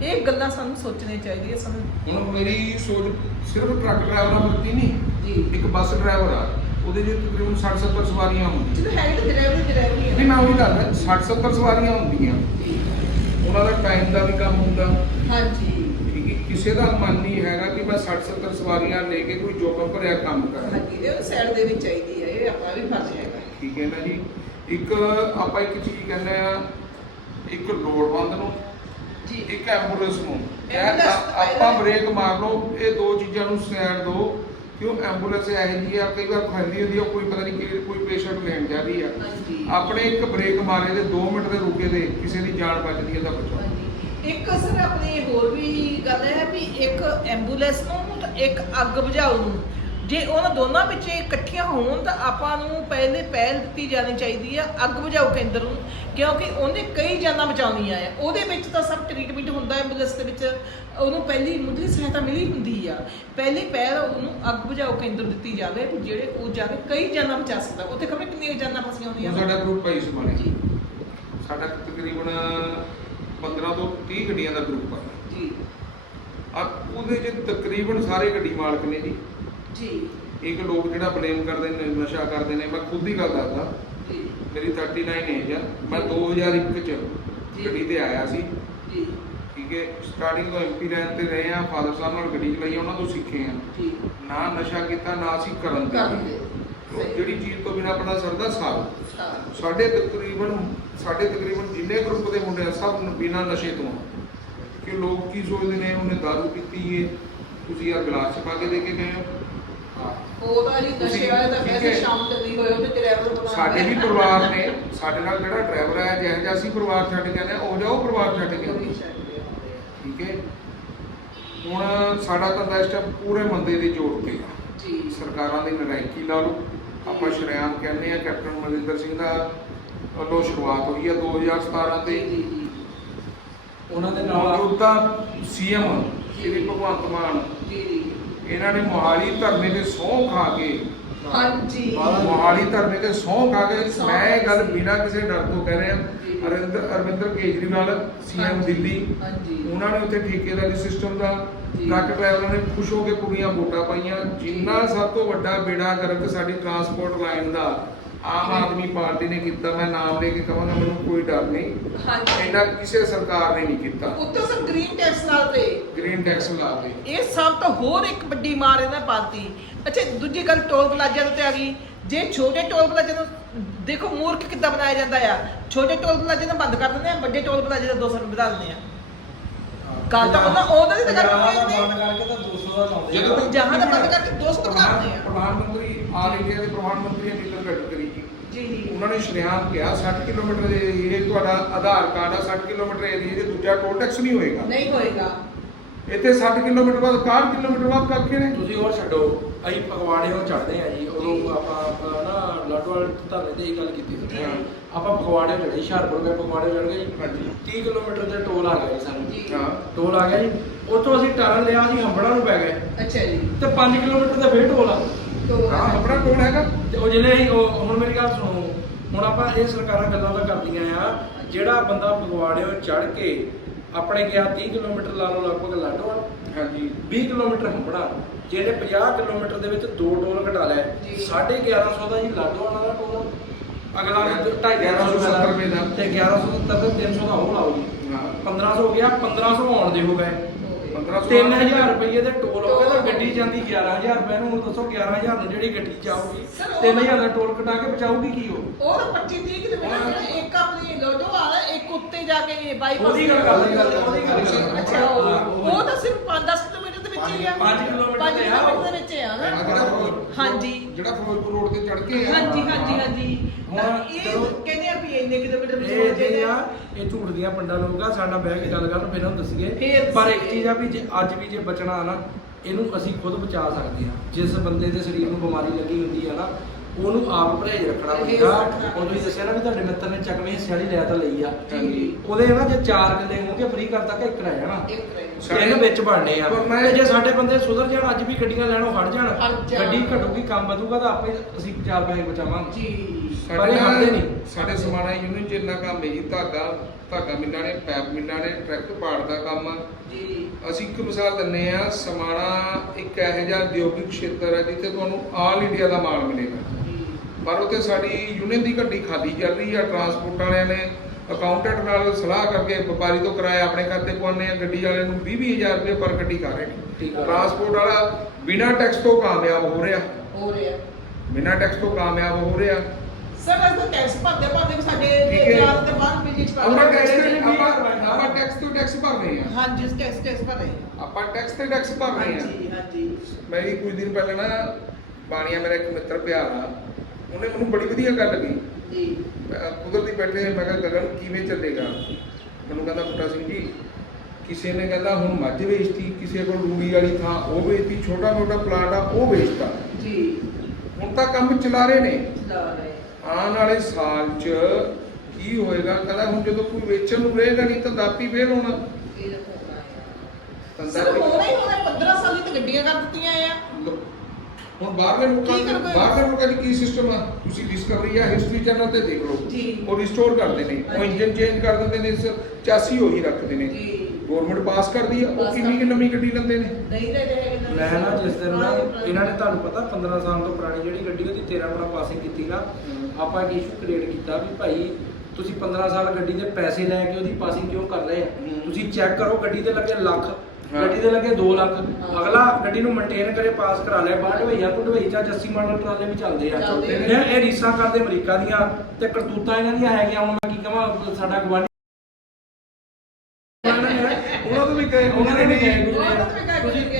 Speaker 2: ਇਹ ਗੱਲਾਂ ਸਾਨੂੰ ਸੋਚਣੀਆਂ ਚਾਹੀਦੀਆਂ ਸਾਨੂੰ
Speaker 1: ਹੁਣ ਮੇਰੀ ਸੋਚ ਸਿਰਫ ਟਰੱਕ ਡਰਾਈਵਰਾਂ ਪ੍ਰਤੀ ਨਹੀਂ
Speaker 2: ਜੀ।
Speaker 1: ਇੱਕ ਬੱਸ ਡਰਾਈਵਰ ਆ ਉਹਦੇ ਜੇ ਤਕਰੀਬਨ 60 70 ਸਵਾਰੀਆਂ ਹੁੰਦੀਆਂ।
Speaker 2: ਜਦੋਂ ਹੈਗੇ ਤਾਂ ਡਰਾਈਵਰ ਡਰਾਈਵਰ ਹੀ
Speaker 1: ਨਹੀਂ ਮੈਂ ਉਹੀ ਗੱਲ ਹੈ 60 70 ਸਵਾਰੀਆਂ ਹੁੰਦੀਆਂ। ਉਹਨਾਂ ਦਾ ਟਾਈਮ ਦਾ ਵੀ ਕੰਮ ਹੁੰਦਾ।
Speaker 2: ਹਾਂਜੀ।
Speaker 1: ਠੀਕ ਹੈ ਕਿਸੇ ਦਾ ਮਨ ਨਹੀਂ ਹੈਗਾ ਕਿ ਮੈਂ 60 70 ਸਵਾਰੀਆਂ ਲੈ ਕੇ ਕੋਈ ਜੋਗਮ ਭਰਿਆ ਕੰਮ ਕਰਾਂ।
Speaker 2: ਹਾਂਜੀ ਇਹ ਸਾਈਡ ਦੇ ਵਿੱਚ ਚਾਹੀਦੀ ਹੈ ਇਹ ਆਪਣਾ ਵੀ ਫਰਜ਼ ਹੈਗਾ।
Speaker 1: ਠੀਕ ਹੈ ਨਾ ਜੀ। ਇੱਕ ਆਪਾਂ ਇੱਕ ਚੀਜ਼ ਕਹਿੰਦੇ ਆ ਇੱਕ ਲੋੜਵੰਦ ਨੂੰ
Speaker 2: ਜੀ
Speaker 1: ਇੱਕ ਐਂਬੂਲੈਂਸ ਨੂੰ। ਇਹ ਆਪਾਂ ਬ੍ਰੇਕ ਮਾਰ ਲਓ ਇਹ ਦੋ ਚੀਜ਼ਾਂ ਨੂੰ ਸਾਈਡ ਦਿਓ ਕਿਉਂ? ਐਂਬੂਲੈਂਸ ਇਹੋ ਜਿਹੀ ਆ ਕਈ ਵਾਰ ਖਾਲੀ ਹੁੰਦੀ ਆ ਕੋਈ ਪਤਾ ਨਹੀਂ ਕਿ ਕੋਈ ਪੇਸ਼ੈਂਟ ਲੈਣ ਜਾ ਰਹੀ ਆ। ਆਪਣੇ ਇੱਕ ਬ੍ਰੇਕ ਮਾਰੇ ਦੇ 2 ਮਿੰਟ ਦੇ ਰੁਕੇ ਦੇ ਕਿਸੇ ਦੀ ਜਾਨ ਬਚਦੀ ਹੈ ਤਾਂ ਬਚਾਓ
Speaker 2: ਹਾਂਜੀ। ਇੱਕ ਸਰ ਆਪਣੀ ਹੋਰ ਵੀ ਗੱਲ ਹੈ ਵੀ ਇੱਕ ਐਂਬੂਲੈਂਸ ਨੂੰ ਤੇ ਇੱਕ ਅੱਗ ਬੁਝਾਊ ਨੂੰ। ਜੇ ਉਹਨਾਂ ਦੋਨਾਂ ਵਿੱਚ ਇਕੱਠੀਆਂ ਹੋਣ ਤਾਂ ਆਪਾਂ ਨੂੰ ਪਹਿਲੇ ਪਹਿਲ ਦਿੱਤੀ ਜਾਣੀ ਚਾਹੀਦੀ ਆ ਅੱਗ ਬੁਝਾਊ ਕੇਂਦਰ ਨੂੰ। ਕਿਉਂਕਿ ਉਹਨੇ ਕਈ ਜਾਨਾਂ ਬਚਾਉਣੀਆਂ ਆ। ਉਹਦੇ ਵਿੱਚ ਤਾਂ ਸਭ ਟ੍ਰੀਟਮੈਂਟ ਹੁੰਦਾ ਹੈ ਐਂਬੂਲੈਂਸ ਦੇ ਵਿੱਚ। ਉਹਨੂੰ ਪਹਿਲੀ ਮੁੱਢਲੀ ਸਹਾਇਤਾ ਮਿਲੀ ਹੁੰਦੀ ਆ। ਪਹਿਲੀ ਪਹਿਲ ਉਹਨੂੰ ਅੱਗ ਬੁਝਾਊ ਕੇਂਦਰ ਦਿੱਤੀ ਜਾਵੇ ਵੀ ਜਿਹੜੇ ਉਹ ਜਾ ਕੇ ਕਈ ਜਾਨਾਂ ਬਚਾ ਸਕਦਾ। ਉੱਥੇ ਖਬਰ ਕਿੰਨੀਆਂ ਜਾਨਾਂ ਫਸੀਆਂ ਹੁੰਦੀਆਂ
Speaker 1: ਸਾਡਾ ਗਰੁੱਪ ਹੈ ਬਾਰੇ
Speaker 2: ਜੀ।
Speaker 1: ਸਾਡਾ ਤਕਰੀਬਨ 15 ਤੋਂ 30 ਗੱਡੀਆਂ ਦਾ ਗਰੁੱਪ ਆ।
Speaker 2: ਜੀ।
Speaker 1: ਆ ਉਹਦੇ 'ਚ ਤਕਰੀਬਨ ਸਾਰੇ ਗੱਡੀ ਮਾਲਕ ਨੇ ਜੀ।
Speaker 2: ਜੀ।
Speaker 1: ਇੱਕ ਲੋਕ ਜਿਹੜਾ ਬਲੇਮ ਕਰਦੇ ਨੇ ਨਸ਼ਾ ਕਰਦੇ ਨੇ ਮੈਂ ਖੁਦ ਦੀ ਗੱਲ ਦੱਸਦਾ।
Speaker 2: ਜੀ
Speaker 1: ਮੇਰੀ 39 ਏਜ ਆ। ਮੈਂ 2001 ਚ ਗੱਡੀ ਤੇ ਆਇਆ ਸੀ।
Speaker 2: ਜੀ।
Speaker 1: ਠੀਕ ਹੈ ਸਟਾਰਟਿੰਗ ਤੋਂ ਐਮਪੀ ਲਾਈਨ ਤੇ ਰਹੇ ਆ ਫਾਦਰ ਸਾਹਿਬ ਨਾਲ ਗੱਡੀ ਚਲਾਈ ਉਹਨਾਂ ਤੋਂ ਸਿੱਖੇ ਆ ਨਾ ਨਸ਼ਾ ਕੀਤਾ ਨਾ ਅਸੀਂ ਕਰਨ ਦੇ ਜਿਹੜੀ ਚੀਜ਼ ਤੋਂ ਬਿਨਾ ਆਪਣਾ ਸਰਦਾ
Speaker 2: ਹਾਂ
Speaker 1: ਸਾਡੇ ਤਕਰੀਬਨ ਸਾਡੇ ਤਕਰੀਬਨ ਜਿੰਨੇ ਗਰੁੱਪ ਦੇ ਮੁੰਡੇ ਆ ਸਭ ਬਿਨਾ ਨਸ਼ੇ ਤੋਂ। ਕਿ ਲੋਕ ਕੀ ਸੋਚਦੇ ਨੇ ਉਹਨੇ ਦਾਰੂ ਪੀਤੀ ਏ ਤੁਸੀਂ ਆ ਗਲਾਸ ਚ ਪਾ ਕੇ ਦੇ ਕੇ ਗਏ ਹਾਂ।
Speaker 2: ਉਹ ਤਾਂ ਜੀ ਨਸ਼ੇ
Speaker 1: ਤੁਸੀਂ-
Speaker 2: ਵਾਲੇ ਤਾਂ
Speaker 1: ਠੀਕ
Speaker 2: ਵੈਸੇ
Speaker 1: ਹੈ।
Speaker 2: ਸ਼ਾਮ ਚੱਲੀ ਹੋਏ ਉਹਦੇ ਡਰਾਈਵਰ ਬਣਾ
Speaker 1: ਸਾਡੇ ਵੀ ਪਰਿਵਾਰ ਨੇ ਸਾਡੇ ਨਾਲ ਜਿਹੜਾ ਡਰਾਈਵਰ ਆਇਆ ਜਿਹੋ ਜਿਹਾ ਅਸੀਂ ਪਰਿਵਾਰ ਛੱਡ ਕੇ ਆਏ ਉਹ ਜਾਓ ਪਰਿਵਾਰ ਛੱਡ ਕੇ ਆਏ। ਠੀਕ ਹੈ? ਹੁਣ ਸਾਡਾ ਤਾਂ ਟਾਈਮ ਪੂਰੇ ਮੰਦੇ ਦੇ ਜੋੜ ਤੇ। ਆ
Speaker 2: ਜੀ।
Speaker 1: ਸਰਕਾਰਾਂ ਦੀ ਨਰਾਇਕੀ ਲਾ ਲਓ ਆਪਾਂ ਸ਼ਰੇਆਮ ਕਹਿੰਦੇ ਆ ਕੈਪਟਨ ਮਨਿੰਦਰ ਸਿੰਘ ਦਾ ਵੱਲੋਂ ਸ਼ੁਰੂਆਤ ਹੋਈ ਆ 2017
Speaker 2: ਜੀ
Speaker 1: ਤੇ।
Speaker 2: ਜੀ ਜੀ
Speaker 3: ਉਹਨਾਂ ਦੇ ਨਾਲ
Speaker 1: ਮੌਜੂਦਾ ਸੀਐਮ ਸ਼੍ਰੀ ਭਗਵੰਤ ਮਾਨ।
Speaker 2: ਜੀ ਜੀ।
Speaker 1: ਇਹਨਾਂ ਨੇ ਮੋਹਾਲੀ ਧਰਨੇ ਤੇ ਸਹੁੰ ਖਾ ਕੇ
Speaker 2: ਹਾਂਜੀ
Speaker 1: ਮੋਹਾਲੀ ਧਰਨੇ ਤੇ ਸਹੁੰ ਖਾ ਕੇ ਮੈਂ ਇਹ ਗੱਲ। ਬਿਨਾਂ ਕਿਸੇ ਡਰ ਤੋਂ ਕਹਿ ਰਿਹਾ
Speaker 2: ਜੀ।
Speaker 1: ਅਰਵਿੰਦਰ ਕੇਜਰੀਵਾਲ ਸੀਐਮ। ਦਿੱਲੀ
Speaker 2: ਹਾਂਜੀ
Speaker 1: ਉਹਨਾਂ ਨੇ ਉੱਥੇ ਠੇਕੇਦਾਰੀ ਸਿਸਟਮ ਦਾ। ਟਰੱਕ ਡਰਾਈਵਰਾਂ ਨੇ ਖੁਸ਼ ਹੋ ਕੇ ਪੂਰੀਆਂ ਵੋਟਾਂ ਪਾਈਆਂ ਜਿੰਨਾ ਸਭ ਤੋਂ ਵੱਡਾ ਬੇੜਾ ਗਰਕ ਸਾਡੀ ਟਰਾਂਸਪੋਰਟ ਲਾਈਨ ਦਾ ਆਮ ਆਦਮੀ ਪਾਰਟੀ ਨੇ ਕੀਤਾ ਮੈਂ ਨਾਮ ਲੈ ਕੇ ਕਹਾਂਗਾ ਮੈਨੂੰ ਕੋਈ ਡਰ ਨਹੀਂ।
Speaker 2: ਹਾਂਜੀ।
Speaker 1: ਇੰਨਾ ਕਿਸੇ ਸਰਕਾਰ ਨੇ ਨਹੀਂ ਕੀਤਾ।
Speaker 2: ਉੱਤੋਂ ਸਰ ਗ੍ਰੀਨ ਟੈਕਸ ਨਾਲ ਤੇ।
Speaker 1: ਗ੍ਰੀਨ ਟੈਕਸ ਲਾ ਕੇ।
Speaker 2: ਇਹ ਸਭ ਤੋਂ ਹੋਰ ਇੱਕ ਵੱਡੀ ਮਾਰ ਇਹਨਾਂ ਪਾਤੀ ਅੱਛਾ ਦੂਜੀ ਗੱਲ ਟੋਲ ਪਲਾਜ਼ਾ ਤੇ ਆ ਗਈ। ਜੇ ਛੋਟੇ ਟੋਲ ਪਲਾਜ਼ੇ ਨੂੰ ਦੇਖੋ ਮੂਰਖ ਕਿੱਦਾਂ ਬਣਾਇਆ ਜਾਂਦਾ ਆ। ਛੋਟੇ ਟੋਲ ਪਲਾਜ਼ੇ ਨੂੰ ਬੰਦ ਕਰ ਦਿੰਦੇ ਆ ਵੱਡੇ ਟੋਲ ਪਲਾਜ਼ੇ ਦਾ 200 ਰੁਪਏ ਵਧਾ ਦਿੰਦੇ ਆ। ਗੱਲ ਤਾਂ ਉਹਨਾਂ ਉਹਨਾਂ ਦੀ ਤਾਂ ਗੱਲ
Speaker 3: ਪੰਜਾਬ
Speaker 2: ਕਰਦੇ
Speaker 3: ਦਾ ਬੰਦ ਕਰਕੇ ਤਾਂ 200 ਦਾ ਲਾਉਂਦੇ
Speaker 1: ਜਦੋਂ
Speaker 2: ਜਹਾਂ ਦਾ ਬੰਦ ਕਰਕੇ 200 ਵਧਾ ਦਿੰਦੇ ਆ।
Speaker 1: ਪ੍ਰਧਾਨ ਮੰਤਰੀ ਆਲ ਇੰਡੀਆ ਦੇ ਪ੍ਰਧਾਨ ਮੰਤਰੀ ਨਿਤਨ ਗਡਕਰੀ ਜੀ
Speaker 2: ਜੀ ਜੀ
Speaker 1: ਉਹਨਾਂ ਨੇ ਸ਼੍ਰੀਆਮ ਕਿਹਾ 60 ਕਿਲੋਮੀਟਰ ਦੇ ਏਰੀਏ ਤੁਹਾਡਾ ਆਧਾਰ ਕਾਰਡ ਆ 60 ਕਿਲੋਮੀਟਰ ਏਰੀਏ 'ਚ ਦੂਜਾ ਟੋਲ ਟੈਕਸ ਨਹੀਂ ਹੋਏਗਾ।
Speaker 2: ਨਹੀਂ ਹੋਏਗਾ।
Speaker 1: ਇੱਥੇ 60 ਕਿਲੋਮੀਟਰ ਬਾਅਦ 61 ਕਿਲੋਮੀਟਰ ਬਾਅਦ ਕਾਕੇ ਨੇ
Speaker 3: ਤੁਸੀਂ ਹੋਰ ਛੱਡੋ ਅਸੀਂ ਫਗਵਾੜਿਓਂ ਚੜਦੇ ਆ ਜੀ। ਉਦੋਂ। ਆਪਾਂ ਨਾ ਲਾਡਵਾਲ ਧਰਨੇ ਤੇ ਇਹ ਗੱਲ ਕੀਤੀ ਸੀ। ਆਪਾਂ ਫਗਵਾੜਿਓਂ ਚੜੇ ਹੁਸ਼ਿਆਰਪੁਰ ਗਏ ਫਗਵਾੜਿਓਂ ਚੜ ਗਏ
Speaker 1: ਹਾਂਜੀ।
Speaker 3: 30 ਕਿਲੋਮੀਟਰ ਤੇ ਟੋਲ ਆ ਗਿਆ ਜੀ ਸਾਨੂੰ।
Speaker 2: ਜੀ।
Speaker 1: ਹਾਂ।
Speaker 3: ਟੋਲ ਆ ਗਿਆ ਜੀ। ਉੱਥੋਂ ਅਸੀਂ ਟਰਨ ਲਿਆ ਅਸੀਂ ਹੰਬੜਾ ਨੂੰ ਪੈ ਗਏ।
Speaker 2: ਅੱਛਾ ਜੀ।
Speaker 3: ਤੇ 5 ਕਿਲੋਮੀਟਰ ਦਾ ਫੇਰ ਟੋਲ ਆ।
Speaker 1: ਹਾਂ ਆਪਣਾ ਟੋਲ ਹੈਗਾ?
Speaker 3: ਤੇ ਉਹ ਜਿਹੜੇ ਅਸੀਂ ਉਹ ਹੁਣ ਮੇਰੀ ਗੱਲ ਸੁਣੋ। ਹੁਣ ਆਪਾਂ ਇਹ ਸਰਕਾਰਾਂ ਗੱਲਾਂ ਤਾਂ ਕਰਦੀਆਂ ਆ। ਜਿਹੜਾ ਬੰਦਾ ਫਗਵਾੜਿਓਂ ਚੜ ਕੇ ਆਪਣੇ ਗਿਆ 30 ਕਿਲੋਮੀਟਰ ਲਾ ਲਓ ਲਗਭਗ ਲਾਡੋਵਾਲ
Speaker 1: ਹਾਂਜੀ।
Speaker 3: 20 ਕਿਲੋਮੀਟਰ ਹੰਬੜਾ ਜਿਹਨੇ 50 ਕਿਲੋਮੀਟਰ ਦੇ ਵਿੱਚ ਦੋ ਟੋਲ ਘਟਾ ਲਿਆ
Speaker 2: ਜੀ।
Speaker 3: 1150 ਦਾ ਜੀ ਲਾਡੋਵਾਲ ਦਾ ਟੋਲ ਅਗਲਾ ਵੀ
Speaker 1: 1170 ਰੁਪਏ ਦਾ।
Speaker 3: ਤੇ 1170 ਤੇ 300 ਦਾ ਉਹ ਲਾਓ ਜੀ।
Speaker 1: ਹਾਂ।
Speaker 3: 1500 ਹੋ ਗਿਆ 1500 ਆਉਣ ਦੇ ਹੋ ਗਏ।
Speaker 1: 1500
Speaker 3: 3000 ਰੁਪਏ ਦੇ ਟੋਲ ਹੋ ਗਏ ਤਾਂ ਗੱਡੀ ਜਾਂਦੀ 11000 ਰੁਪਏ ਨੂੰ ਹੁਣ ਦੱਸੋ 11000 ਨੂੰ ਜਿਹੜੀ ਗੱਡੀ ਜਾਊਗੀ।
Speaker 2: Sir, ਉਹ-
Speaker 3: 3000 ਦਾ ਟੋਲ ਕਟਾ ਕੇ ਬਚਾਊਗੀ ਕੀ ਉਹ?
Speaker 2: ਉਹ ਤਾਂ 25 30 ਕਿਲੋਮੀਟਰ ਇੱਕ ਆਪਣੀ ਲੋਡੋ ਆ ਇੱਕ ਉੱਤੇ ਜਾ ਕੇ ਬਾਈਪਾਸ
Speaker 3: ਉਹਦੀ ਗੱਲ ਕਰਦੇ ਗੱਲ ਉਹਦੀ ਗੱਲ
Speaker 2: ਅੱਛਾ ਉਹ ਤਾਂ ਸਿਰਫ 5-10 ਕਿਲੋਮੀਟਰ ਦੇ ਵਿੱਚ ਹੀ ਆ?
Speaker 3: ਪੰਜ ਕਿਲੋਮੀਟਰ
Speaker 2: ਪੰਜ
Speaker 3: ਤੇ ਆ ਉਹ।
Speaker 2: ਕਿਲੋਮੀਟਰ ਦੇ ਵਿੱਚ ਆ ਨਾ?
Speaker 1: ਜਿਹੜਾ ਫਿਰੋਜ਼ਪੁਰ-
Speaker 2: ਹਾਂਜੀ।
Speaker 1: ਜਿਹੜਾ ਫਿਰੋਜ਼ਪੁਰ ਰੋਡ ਤੇ ਚੜ ਕੇ ਆ।
Speaker 2: ਹਾਂਜੀ ਹਾਂਜੀ ਹਾਂਜੀ।
Speaker 3: ਹੁਣ
Speaker 2: ਤਾਂ ਇਹ
Speaker 3: ਜਦੋਂ-
Speaker 2: ਕਹਿੰਦੇ ਆ ਵੀ ਵੀ ਇੰਨੇ ਕਿਲੋਮੀਟਰ
Speaker 3: ਇਹ
Speaker 2: ਬਚਾਉਣਾ
Speaker 3: ਇਦਾਂ
Speaker 2: ਚਾਹੀਦਾ
Speaker 3: ਆ। ਇਹ ਝੂਠ ਦੀਆਂ ਪੰਡਾ ਲੋਕ ਆ ਸਾਡਾ ਬਹਿ ਕੇ ਗੱਲ ਕਰਨ ਫਿਰ ਉਹਨੂੰ ਦੱਸੀਏ।
Speaker 2: ਫਿਰ
Speaker 3: ਪਰ ਇੱਕ। ਚੀਜ਼ ਆ ਵੀ ਜੇ ਅੱਜ ਵੀ ਜੇ ਬਚਣਾ ਨਾ ਇਹਨੂੰ ਅਸੀਂ ਖੁਦ ਬਚਾ ਸਕਦੇ ਹਾਂ। ਜਿਸ ਬੰਦੇ ਦੇ ਸਰੀਰ ਨੂੰ ਬਿਮਾਰੀ ਲੱਗੀ ਹੁੰਦੀ ਆ ਨਾ ਉਹਨੂੰ ਆਪ ਪਰਹੇਜ਼ ਰੱਖਣਾ
Speaker 2: ਰੱਖਣਾ
Speaker 3: ਹੁਣ ਤੁਸੀਂ ਦੱਸਿਆ ਨਾ ਵੀ ਤੁਹਾਡੇ ਮਿੱਤਰ ਨੇ ਚੱਕਵੇਂ ਸਿਆਲੀ ਲੈ ਤਾਂ ਲਈ ਆ।
Speaker 2: ਜੀ।
Speaker 3: ਉਹਦੇ ਨਾ ਜੇ ਚਾਰ ਕਿੱਲੇ ਹੋਣਗੇ ਫ੍ਰੀ ਕਰਤਾ ਕਿ ਇੱਕ ਰਹਿ ਜਾਣਾ? ਤਿੰਨ ਵਿੱਚ ਬਣਨੇ ਆ।
Speaker 1: ਪਰ ਮੈਂ-
Speaker 3: ਤੇ ਜੇ ਸਾਡੇ ਬੰਦੇ ਸੁਧਰ ਜਾਣ ਅੱਜ ਵੀ ਗੱਡੀਆਂ ਲੈਣੋਂ ਹਟ ਜਾਣ
Speaker 2: ਹਟ ਜਾਣ।
Speaker 3: ਗੱਡੀ ਘਟੂਗੀ ਕੰਮ ਵਧੂਗਾ ਤਾਂ ਆਪੇ ਅਸੀਂ ਚਾਰ ਪੈਸੇ ਬਚਾਵਾਂਗੇ।
Speaker 2: ਜੀ।
Speaker 3: ਪਰ
Speaker 1: ਸਾਡੇ
Speaker 3: ਹਟਦੇ ਨਹੀਂ।
Speaker 1: ਸਾਡੇ ਸਮਾਣਾ ਯੂਨੀਅਨ ਚ ਇੰਨਾ ਕੰਮ ਹੈ ਜੀ ਧਾਗਾ ਧਾਗਾ ਮਿੱਲਾਂ ਨੇ ਪੈਪ ਮਿੱਲਾਂ ਨੇ ਟਰੈਕਟਰ ਪਾੜ ਦਾ ਕੰਮ ਆ।
Speaker 2: ਜੀ।
Speaker 1: ਅਸੀਂ ਇੱਕ ਮਿਸਾਲ ਦਿੰਨੇ ਆ ਸਮਾਣਾ ਇੱਕ ਇਹੋ ਜਿਹਾ ਉਦਯੋਗਿਕ ਖੇਤਰ ਹੈ ਜਿੱਥੇ ਤੁਹਾਨੂੰ ਆਲ ਇੰਡੀਆ ਦਾ ਮਾਲ ਮਿਲੇਗਾ। ਪਰ ਉੱਥੇ ਸਾਡੀ ਯੂਨੀਅਨ ਦੀ ਗੱਡੀ ਖਾਲੀ ਚੱਲ ਰਹੀ ਆ ਟਰਾਂਸਪੋਰਟ ਵਾਲਿਆਂ ਨੇ ਅਕਾਊਂਟੈਂਟ ਨਾਲ ਸਲਾਹ ਕਰਕੇ ਵਪਾਰੀ ਤੋਂ ਕਿਰਾਇਆ ਆਪਣੇ ਖਾਤੇ ਪਵਾਉਂਦੇ ਆ ਗੱਡੀ ਵਾਲੇ ਨੂੰ 20-20000 ਰੁਪਏ ਪਰ ਗੱਡੀ ਖਾ ਰਹੇ ਨੇ।
Speaker 3: ਆ।
Speaker 1: ਟਰਾਂਸਪੋਰਟ ਵਾਲਾ ਬਿਨਾਂ ਟੈਕਸ ਤੋਂ ਕਾਮਯਾਬ ਹੋ ਰਿਹਾ।
Speaker 2: ਹੋ ਰਿਹਾ।
Speaker 1: ਬਿਨਾਂ ਟੈਕਸ ਤੋਂ ਕਾਮਯਾਬ ਹੋ ਰਿਹਾ।
Speaker 2: ਸਰ ਅਸੀਂ ਤਾਂ ਟੈਕਸ ਭਰਦੇ ਭਰਦੇ ਵੀ ਸਾਡੇ
Speaker 1: ਹੈ।
Speaker 2: ਤੇ ਬਾਹਰ
Speaker 1: ਆਪਾਂ
Speaker 2: ਕਰ
Speaker 1: ਟੈਕਸ ਆਪਾਂ ਆਪਾਂ ਟੈਕਸ ਤੋਂ ਟੈਕਸ ਭਰ ਰਹੇ ਆ
Speaker 2: ਹਾਂਜੀ ਟੈਕਸ ਟੈਕਸ ਭਰ ਰਹੇ ਹਾਂ।
Speaker 1: ਆਪਾਂ ਟੈਕਸ ਤੇ ਟੈਕਸ ਭਰ ਰਹੇ ਆ
Speaker 2: ਹਾਂਜੀ ਹਾਂਜੀ।
Speaker 1: ਮੈਂ ਵੀ ਕੁਝ ਦਿਨ ਪਹਿਲਾਂ ਨਾ ਬਾਣੀਆ ਮੇਰਾ ਇੱਕ ਮਿੱਤਰ ਪਿਆਰਾ ਉਹਨੇ ਮੈਨੂੰ ਬੜੀ ਵਧੀਆ ਗੱਲ ਕਹੀ।
Speaker 2: ਜੀ।
Speaker 1: ਕੁਦਰਤੀ ਬੈਠੇ ਮੈਂ ਕਿਹਾ ਗਗਨ ਕਿਵੇਂ ਚੱਲੇਗਾ? ਮੈਨੂੰ ਕਹਿੰਦਾ ਬੁੱਟਾ ਸਿੰਘ ਜੀ ਕਿਸੇ ਨੇ ਕਹਿੰਦਾ ਹੁਣ ਮੱਝ ਵੇਚਤੀ ਕਿਸੇ ਕੋਲ ਰੂੜੀ ਵਾਲੀ ਥਾਂ ਉਹ ਵੇਚਤੀ ਛੋਟਾ ਮੋਟਾ ਪਲਾਟ ਆ ਉਹ ਵੇਚਤਾ।
Speaker 2: ਜੀ।
Speaker 1: ਹੁਣ ਤਾਂ ਕੰਮ ਚਲਾ ਰਹੇ ਨੇ।
Speaker 2: ਚਲਾ ਰਹੇ।
Speaker 1: ਆਉਣ ਵਾਲੇ ਸਾਲ 'ਚ ਕੀ ਹੋਏਗਾ? ਕਹਿੰਦਾ ਹੁਣ ਜਦੋਂ ਕੋਈ ਵੇਚਣ ਨੂੰ ਰਹੇਗਾ ਨਹੀਂ ਤਾਂ ਦਾਪੀ ਫੇਲ ਹੋਣਾ।
Speaker 2: ਇਹ ਹੋਣਾ ਹੈ
Speaker 1: ਤਾਂ
Speaker 2: ਸਰ
Speaker 1: ਦਾਪੀ
Speaker 2: ਹੋਣਾ ਹੀ ਹੋਣਾ 15 ਸਾਲ ਦੀ ਤਾਂ ਗੱਡੀਆਂ ਕਰ ਦਿੱਤੀਆਂ ਆ।
Speaker 1: ਹੁਣ ਬਾਹਰਲੇ ਲੋਕਾਂ
Speaker 2: ਕੀ ਕਰੋਗੇ?
Speaker 1: ਬਾਹਰਲੇ ਲੋਕਾਂ ਦੀ ਕੀ ਸਿਸਟਮ ਆ? ਤੁਸੀਂ ਡਿਸਕਵਰੀ ਆ ਹਿਸਟਰੀ ਚੈਨਲ ਤੇ ਦੇਖ ਲਓ। ਉਹ ਰਿਸਟੋਰ ਕਰਦੇ ਨੇ। ਉਹ
Speaker 2: ਹਾਂਜੀ।
Speaker 1: ਇੰਜਨ ਚੇਂਜ ਕਰ ਦਿੰਦੇ ਨੇ ਸ- ਚਾਸੀ ਉਹੀ ਰੱਖਦੇ ਨੇ।
Speaker 2: ਜੀ।
Speaker 1: ਗਵਰਨਮੈਂਟ ਪਾਸ ਕਰਦੀ ਆ ਉਹ
Speaker 2: ਪਾਸ
Speaker 1: ਕਿੰਨੀ ਕਿ ਨਵੀਂ ਗੱਡੀ ਲੈਂਦੇ ਨੇ?
Speaker 2: ਨਹੀਂ ਰਹੇ
Speaker 3: ਮੈਂ ਨਾ ਜਿਸ ਦਿਨ ਨਾ ਇਹਨਾਂ ਨੇ ਤੁਹਾਨੂੰ ਪਤਾ 15 ਸਾਲ ਤੋਂ ਪੁਰਾਣੀ ਜਿਹੜੀ ਗੱਡੀ ਉਹਦੀ 13 ਬਣਾ ਪਾਸਿੰਗ ਕੀਤੀ ਨਾ ਆਪਾਂ ਇੱਕ ਇਸ਼ੂ ਕ੍ਰੀਏਟ ਕੀਤਾ ਵੀ ਭਾਈ ਤੁਸੀਂ 15 ਸਾਲ ਗੱਡੀ ਦੇ ਪੈਸੇ ਲੈ ਕੇ ਉਹਦੀ ਪਾਸਿੰਗ ਕਿਉਂ ਕਰ ਰਹੇ ਆ?
Speaker 1: ਹੂੰ।
Speaker 3: ਤੁਸੀਂ ਚੈੱਕ ਕਰੋ ਗੱਡੀ ਦੇ ਲੱਗੇ ਲੱਖ। ਗੱਡੀ ਦੇ ਲੱਗੇ 2 ਲੱਖ। ਅਗਲਾ ਗੱਡੀ ਨੂੰ ਮੇਨਟੇਨ ਕਰੇ ਪਾਸ ਕਰਾ ਲੈ ਬਾਅਦ ਢਵਈਆ ਤੋਂ ਢਵਈ ਚ 80 ਮਾਡਲ ਟਰਾਲੇ ਵੀ ਚੱਲਦੇ ਆ
Speaker 2: ਚੱਲਦੇ
Speaker 1: ਨੇ।
Speaker 3: ਇਹ ਰੀਸਾਂ ਕਰਦੇ ਅਮਰੀਕਾ ਦੀਆਂ ਤੇ ਕਰਤੂਤਾਂ ਇਹਨਾਂ ਦੀਆਂ ਹੈਗੀਆਂ ਹੁਣ ਮੈਂ ਕੀ ਕਹਾਂ ਸਾਡਾ ਗਵਾਂਢੀ ਉਹਨਾਂ ਤੋਂ ਵੀ ਗਏ ਉਹਨਾਂ ਨੇ।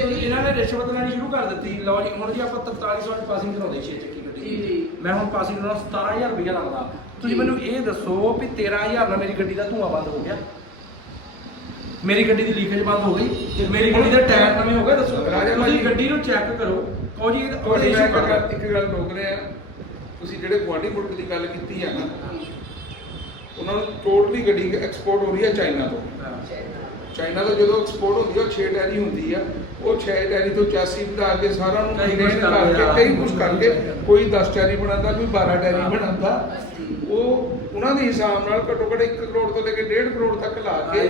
Speaker 3: ਇਹਨਾਂ ਨੇ ਰਿਸ਼ਵਤ ਲੈਣੀ ਸ਼ੁਰੂ ਕਰ ਦਿੱਤੀ ਲਓ ਜੀ ਹੁਣ ਜੀ ਆਪਾਂ 4300 ਦੀ ਪਾਸਿੰਗ ਕਰਾਉਂਦੇ 6 ਚੱਕੀ ਗੱਡੀ
Speaker 2: ਜੀ।
Speaker 3: ਮੈਂ ਹੁਣ ਪਾਸਿੰਗ ਕਰਾਉਣਾ 17000 ਰੁਪਇਆ ਲੱਗਦਾ ਤੁਸੀਂ। ਮੈਨੂੰ ਇਹ ਦੱਸੋ ਵੀ 13000 ਨਾਲ ਮੇਰੀ ਗੱਡੀ ਦਾ ਧੂਆਂ ਬੰਦ ਹੋ ਗਿਆ ਮੇਰੀ ਗੱਡੀ ਦੀ ਲੀਕੇਜ ਬੰਦ ਹੋ ਗਈ ਮੇਰੀ ਗੱਡੀ ਦੇ ਟਾਇਰ ਨਵੇਂ ਹੋ ਗਏ ਦੱਸੋ।
Speaker 1: ਰਾਜਾ
Speaker 3: ਤੁਸੀਂ
Speaker 1: ਭਾਈ-
Speaker 3: ਗੱਡੀ ਨੂੰ ਚੈੱਕ ਕਰੋ। ਕਹੋ ਜੀ
Speaker 1: ਤੁਹਾਡੀ
Speaker 3: ਉਹਦੇ
Speaker 1: ਮੈਂ
Speaker 3: issue
Speaker 1: ਇੱਕ
Speaker 3: ਕਰ
Speaker 1: ਗੱਲ ਇੱਕ ਗੱਲ ਰੋਕ ਰਿਹਾ। ਤੁਸੀਂ ਜਿਹੜੇ ਗੁਆਂਢੀ ਮੁਲਕ ਦੀ ਗੱਲ ਕੀਤੀ ਆ ਨਾ ਉਹਨਾਂ ਨੂੰ ਟੋਟਲੀ ਗੱਡੀ ਐਕਸਪੋਰਟ ਹੋ ਰਹੀ ਹੈ ਚਾਈਨਾ ਤੋਂ। ਚਾਈਨਾ ਤੋਂ ਜਦੋਂ ਐਕਸਪੋਰਟ ਹੁੰਦੀ ਆ ਉਹ 6 ਟੈਰੀ ਹੁੰਦੀ ਆ। ਉਹ 6 ਟੈਰੀ ਤੋਂ 84 ਵਧਾ ਕੇ ਸਾਰਾ ਨੂੰ
Speaker 3: ਕਈ ਕਰਦੇ
Speaker 1: ਕਰਕੇ। ਕਈ ਕੁਝ ਕਰਕੇ ਕੋਈ 10 ਟੈਰੀ ਬਣਾਉਂਦਾ ਕੋਈ 12 ਟੈਰੀ ਬਣਾਉਂਦਾ। ਉਹ ਉਹਨਾਂ ਦੇ ਹਿਸਾਬ ਨਾਲ ਘੱਟੋ ਘੱਟ 1 ਕਰੋੜ ਤੋਂ ਲੈ ਕੇ 1.5 ਕਰੋੜ ਤੱਕ ਲਾ ਕੇ।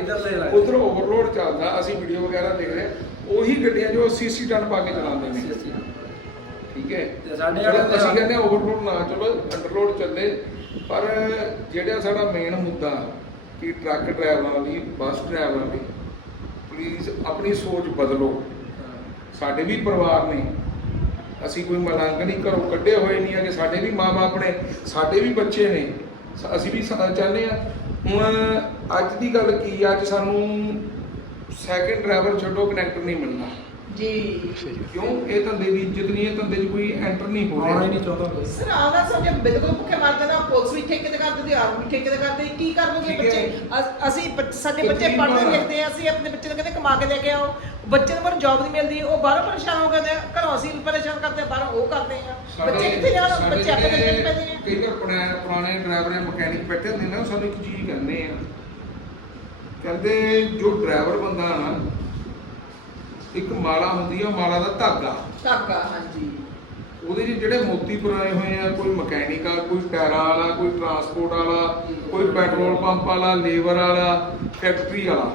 Speaker 1: ਉਧਰ ਓਵਰਲੋਡ ਚੱਲਦਾ। ਅਸੀਂ ਵੀਡੀਓ ਵਗੈਰਾ ਦੇਖ ਰਹੇ। ਉਹੀ ਗੱਡੀਆਂ ਜੋ 80 80 ਟਨ ਪਾ ਕੇ ਚਲਾਉਂਦੇ ਨੇ। ਠੀਕ ਹੈ?
Speaker 3: ਤੇ ਸਾਡੇ ਵਾਲੇ
Speaker 1: ਅਸੀਂ ਕਹਿੰਦੇ ਓਵਰਲੋਡ ਨਾ ਚਲੋ ਅੰਡਰਲੋਡ ਚੱਲੇ। ਪਰ ਜਿਹੜਾ ਸਾਡਾ ਮੇਨ ਮੁੱਦਾ ਕਿ ਟਰੱਕ ਡਰਾਈਵਰਾਂ ਲਈ ਬੱਸ ਡਰਾਈਵਰਾਂ ਲਈ ਪਲੀਜ਼ ਆਪਣੀ ਸੋਚ ਬਦਲੋ। ਸਾਡੇ ਵੀ ਪਰਿਵਾਰ ਨੇ। ਅਸੀਂ ਕੋਈ ਮਲੰਗ ਘਰੋਂ ਕੱਢੇ ਹੋਏ ਨਹੀਂ ਆ ਸਾਡੇ ਵੀ ਮਾਪੇ ਨੇ, ਸਾਡੇ ਵੀ ਬੱਚੇ ਨੇ। ਅਸੀਂ ਵੀ ਚਾਹੁੰਦੇ ਆ ਹੁਣ ਅੱਜ ਦੀ ਗੱਲ ਕੀ ਆ? ਅੱਜ ਸਾਨੂੰ ਸੈਕਿੰਡ ਡਰਾਈਵਰ ਛੱਡੋ ਕਨੈਕਟਰ ਨਹੀਂ ਮਿਲਣਾ।
Speaker 2: ਜੀ।
Speaker 1: ਕਿਉਂ? ਇਹ ਧੰਦੇ ਦੀ ਇੱਜ਼ਤ ਨਹੀਂ ਹੈ ਧੰਦੇ 'ਚ ਕੋਈ ਐਂਟਰ ਨਹੀਂ ਹੋ
Speaker 3: ਆਉਣਾ ਹੀ
Speaker 1: ਰਿਹਾ
Speaker 3: ਨਹੀਂ ਚਾਹੁੰਦਾ ਕੋਈ।
Speaker 2: ਸਰ ਆਦਾ ਸਮਝੇ ਬਿਲਕੁਲ ਭੁੱਖੇ ਮਰ ਜਾਣਾ ਪੁਲਿਸ ਵੀ ਠੇਕੇ ਤੇ ਕਰ ਦਿੰਦੀ ਆਰਮੀ ਵੀ ਠੇਕੇ ਤੇ ਕਰਦੇ ਕੀ ਕਰ
Speaker 1: ਠੀਕ
Speaker 2: ਬੱਚੇ। ਅਸ- ਅਸੀਂ ਬੱਚ- ਸਾਡੇ ਬੱਚੇ ਪੜ੍ਹਦੇ ਲਿਖਦੇ ਆ ਅਸੀਂ ਆਪਣੇ ਬੱਚੇ ਨੂੰ ਕਹਿੰਦੇ ਕਮਾ ਕੇ ਲੈ ਕੇ ਆਓ। ਬੱਚੇ ਨੂੰ ਪਰ ਜੌਬ ਨਹੀਂ ਮਿਲਦੀ ਉਹ ਬਾਹਰੋਂ ਪਰੇਸ਼ਾਨ ਹੋ ਗਏ ਆ। ਘਰੋਂ ਅਸੀਂ ਪਰੇਸ਼ਾਨ ਕਰਦੇ ਆ ਬਾਹਰੋਂ ਉਹ ਕਰਦੇ ਆ। ਬੱਚੇ ਕਿੱਥੇ ਜਾਣ? ਬੱਚੇ ਆਪਣੇ ਬੱਚੇ ਪੈਂਦੇ ਆ।
Speaker 1: ਕਈ ਵਾਰ ਪੁਰਾਣੇ ਪੁਰਾਣੇ ਡਰਾਈਵਰ ਜਾਂ ਮਕੈਨਿਕ ਬੈਠੇ ਹੁੰਦੇ ਨੇ ਉਹ ਸਾਨੂੰ ਇੱਕ ਚੀਜ਼ ਕਹਿੰਦੇ ਆ। ਕਹਿੰਦੇ ਜੋ ਡਰਾਈਵਰ ਬੰਦਾ ਨਾ ਇੱਕ ਮਾਲਾ ਹੁੰਦੀ ਆ ਮਾਲਾ ਦਾ ਧਾਗਾ।
Speaker 2: ਧਾਗਾ ਹਾਂਜੀ।
Speaker 1: ਉਹਦੇ 'ਚ ਜਿਹੜੇ ਮੋਤੀ ਪੁਰਾਏ ਹੋਏ ਆ ਕੋਈ ਮਕੈਨਿਕ ਆ ਕੋਈ ਟਾਇਰਾਂ ਵਾਲਾ ਕੋਈ ਟਰਾਂਸਪੋਰਟ ਵਾਲਾ ਕੋਈ ਪੈਟਰੋਲ ਪੰਪ ਵਾਲਾ ਲੇਬਰ ਵਾਲਾ ਫੈਕਟਰੀ ਵਾਲਾ।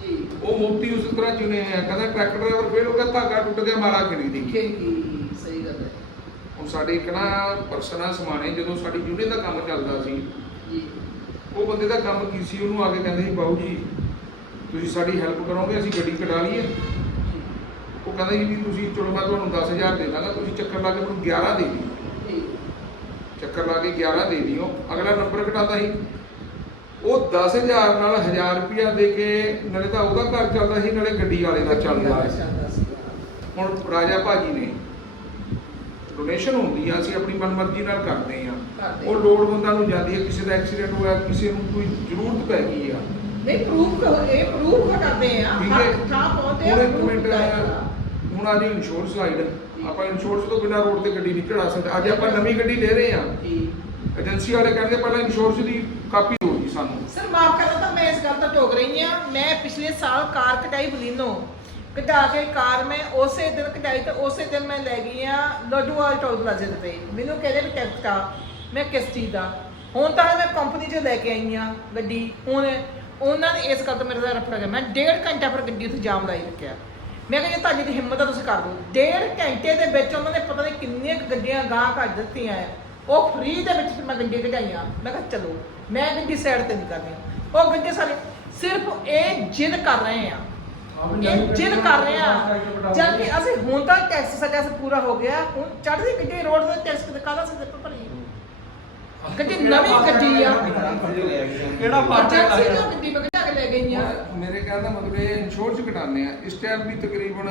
Speaker 2: ਜੀ।
Speaker 1: ਉਹ ਮੋਤੀ ਉਸ ਤਰ੍ਹਾਂ ਚੁਣੇ ਆ। ਕਹਿੰਦਾ ਟਰੱਕ ਡਰਾਈਵਰ ਫੇਲ ਹੋ ਗਿਆ ਧਾਗਾ ਟੁੱਟ ਗਿਆ ਮਾਲਾ ਖਰੀਦੀ
Speaker 2: ਖੇਗੀ ਸਹੀ ਗੱਲ ਹੈ।
Speaker 1: ਹੁਣ ਸਾਡੇ ਇੱਕ ਨਾ ਪਰਸਨ ਆ ਸਮਾਣੇ ਜਦੋਂ ਸਾਡੀ ਯੂਨੀਅਨ ਦਾ ਕੰਮ ਚੱਲਦਾ ਸੀ
Speaker 2: ਜੀ।
Speaker 1: ਉਹ ਬੰਦੇ ਦਾ ਕੰਮ ਕੀ ਸੀ? ਉਹਨੂੰ ਆ ਕੇ ਕਹਿੰਦੇ ਸੀ ਬਾਊ ਜੀ ਤੁਸੀਂ ਸਾਡੀ ਹੈਲਪ ਕਰੋਗੇ ਅਸੀਂ ਗੱਡੀ ਕਢਾ ਲਈਏ। ਉਹ ਕਹਿੰਦਾ ਜੀ ਵੀ ਤੁਸੀਂ ਚਲੋ ਮੈਂ ਤੁਹਾਨੂੰ 10000 ਦੇ ਦਾਂਗਾ ਤੁਸੀਂ ਚੱਕਰ ਲਾ ਕੇ ਮੈਨੂੰ 11 ਦੇ ਦਿਓ। ਚੱਕਰ ਲਾ ਕੇ 11 ਦੇ ਦਿਓ। ਅਗਲਾ ਨੰਬਰ ਘਟਾਉਂਦਾ ਸੀ। ਉਹ 10000 ਨਾਲ 1000 ਰੁਪਇਆ ਦੇ ਕੇ ਨਾਲੇ ਤਾਂ ਉਹਦਾ ਘਰ ਚੱਲਦਾ ਸੀ ਨਾਲੇ ਗੱਡੀ ਵਾਲੇ ਦਾ ਚੱਲਦਾ ਸੀ। ਹੁਣ ਰਾਜਾ ਭਾਜੀ ਨੇ ਡੋਨੇਸ਼ਨ ਹੁੰਦੀ ਆ ਅਸੀਂ ਆਪਣੀ ਮਨਮਰਜ਼ੀ ਨਾਲ ਕਰਦੇ ਆ। ਉਹ ਲੋੜਵੰਦਾਂ ਨੂੰ ਜਾਂਦੀ ਹੈ ਕਿਸੇ ਦਾ ਐਕਸੀਡੈਂਟ ਹੋਇਆ ਕਿਸੇ ਨੂੰ ਕੋਈ ਜ਼ਰੂਰਤ ਪੈ ਗਈ ਆ।
Speaker 2: ਨਹੀਂ ਪ੍ਰੂਫ ਇਹ ਪ੍ਰੂਫ ਕਰਦੇ ਆ।
Speaker 1: ਠੀਕ ਹੈ।
Speaker 2: ਥਾਂ ਪਹੁੰਚਦੇ ਆ
Speaker 1: ਹੁਣ ਆ ਜੀ ਇੰਸ਼ੋਰੈਂਸ ਲਾਈਡ ਆਪਾਂ ਇੰਸ਼ੋਰੈਂਸ ਤੋਂ ਬਿਨਾਂ ਰੋਡ ਤੇ ਗੱਡੀ ਨਹੀਂ ਚੜਾ ਸਕਦੇ। ਅੱਜ ਆਪਾਂ ਨਵੀਂ ਗੱਡੀ ਲੈ ਰਹੇ ਆ
Speaker 2: ਜੀ।
Speaker 1: ਏਜੰਸੀ ਵਾਲੇ ਕਹਿੰਦੇ ਪਹਿਲਾਂ ਇੰਸ਼ੋਰੈਂਸ ਦੀ ਕਾਪੀ ਜੀ ਸਾਨੂੰ।
Speaker 2: ਸਰ ਮਾਫ ਕਰਨਾ ਤਾਂ ਮੈਂ ਇਸ ਗੱਲ ਤੋਂ ਟੋਕ ਰਹੀ ਆ ਮੈਂ ਪਿਛਲੇ ਸਾਲ ਕਾਰ ਕਟਾਈ ਬਲੀਨੋ ਕਢਾ ਕੇ ਕਾਰ ਮੈਂ ਉਸੇ ਦਿਨ ਕਢਾਈ ਤੇ ਉਸੇ ਦਿਨ ਮੈਂ ਲੈ ਗਈ ਆ ਲੱਡੂਵਾਲ ਟੋਲ ਪਲਾਜ਼ੇ ਤੇ। ਮੈਨੂੰ ਕਹਿੰਦੇ ਵੀ ਟੈਕਸ ਆ ਮੈਂ ਕਿਸ ਚੀਜ਼ ਦਾ? ਹੁਣ ਤਾਂ ਮੈਂ ਕੰਪਨੀ 'ਚ ਲੈ ਕੇ ਆਈ ਆ ਗੱਡੀ। ਹੁਣ ਉਹਨਾਂ ਨੇ ਇਸ ਗੱਲ ਤੋਂ ਮੇਰੇ ਦਾ ਰਫੜਾ ਗਿਆ ਮੈਂ ਡੇਢ ਘੰਟਾ ਫਿਰ ਗੱਡੀ ਉੱਥੇ ਜਾਮ ਲਾਈ ਰੱਖਿਆ। ਮੈਂ ਕਿਹਾ ਜੇ ਤੁਹਾਡੀ ਦੀ ਹਿੰਮਤ ਆ ਤੁਸੀਂ ਕਰ ਦਿਓ। ਡੇਢ ਘੰਟੇ ਦੇ ਵਿੱਚ ਉਹਨਾਂ ਨੇ ਪਤਾ ਨਹੀਂ ਕਿੰਨੀਆਂ ਕੁ ਗੱਡੀਆਂ ਗਾਂ ਕੱਢ ਦਿੱਤੀਆਂ ਆ। ਉਹ ਫ੍ਰੀ ਦੇ ਵਿੱਚ ਫਿਰ ਮੈਂ ਗੱਡੀ ਕਢਾਈਆਂ। ਮੈਂ ਕਿਹਾ ਚਲੋ ਮੈਂ ਗੱਡੀ ਸਾਈਡ ਤੇ ਨਹੀਂ ਕਰਨੀ ਉਹ ਗੱਡੀ ਸਾਰੇ ਸਿਰਫ ਇਹ ਜਿੱਦ ਕਰ ਰਹੇ ਆ। ਇਹ ਜਿੱਦ ਕਰ ਰਹੇ ਆ। ਜਦ ਕਿ ਅਸੀਂ ਹੁਣ ਤਾਂ ਟੈਕਸ ਸਾਡਾ ਪੂਰਾ ਹੋ ਗਿਆ। ਹੁਣ ਚੜ੍ਹਦੀ ਗੱਡੀ ਰੋਡ ਤੇ ਟੈਕਸ ਕਾਹਦਾ ਸੀ ਤੇ ਭਰੀ? ਗੱਡੀ ਨਵੀਂ ਗੱਡੀ ਆ।
Speaker 3: ਕਿਹੜਾ ਹੈ
Speaker 2: ਟੈਕਸੀ ਜੋ ਗੱਡੀ ਮੈਂ ਕਢਾ ਕੇ ਲੈ ਗਈ ਆ।
Speaker 1: ਮੇਰੇ ਕਹਿਣ ਦਾ ਮਤਲਬ ਇਹ ਇੰਸ਼ੋਰੈਂਸ ਕਟਾਉਂਦੇ ਆ। ਇਸ ਟਾਈਮ ਵੀ ਤਕਰੀਬਨ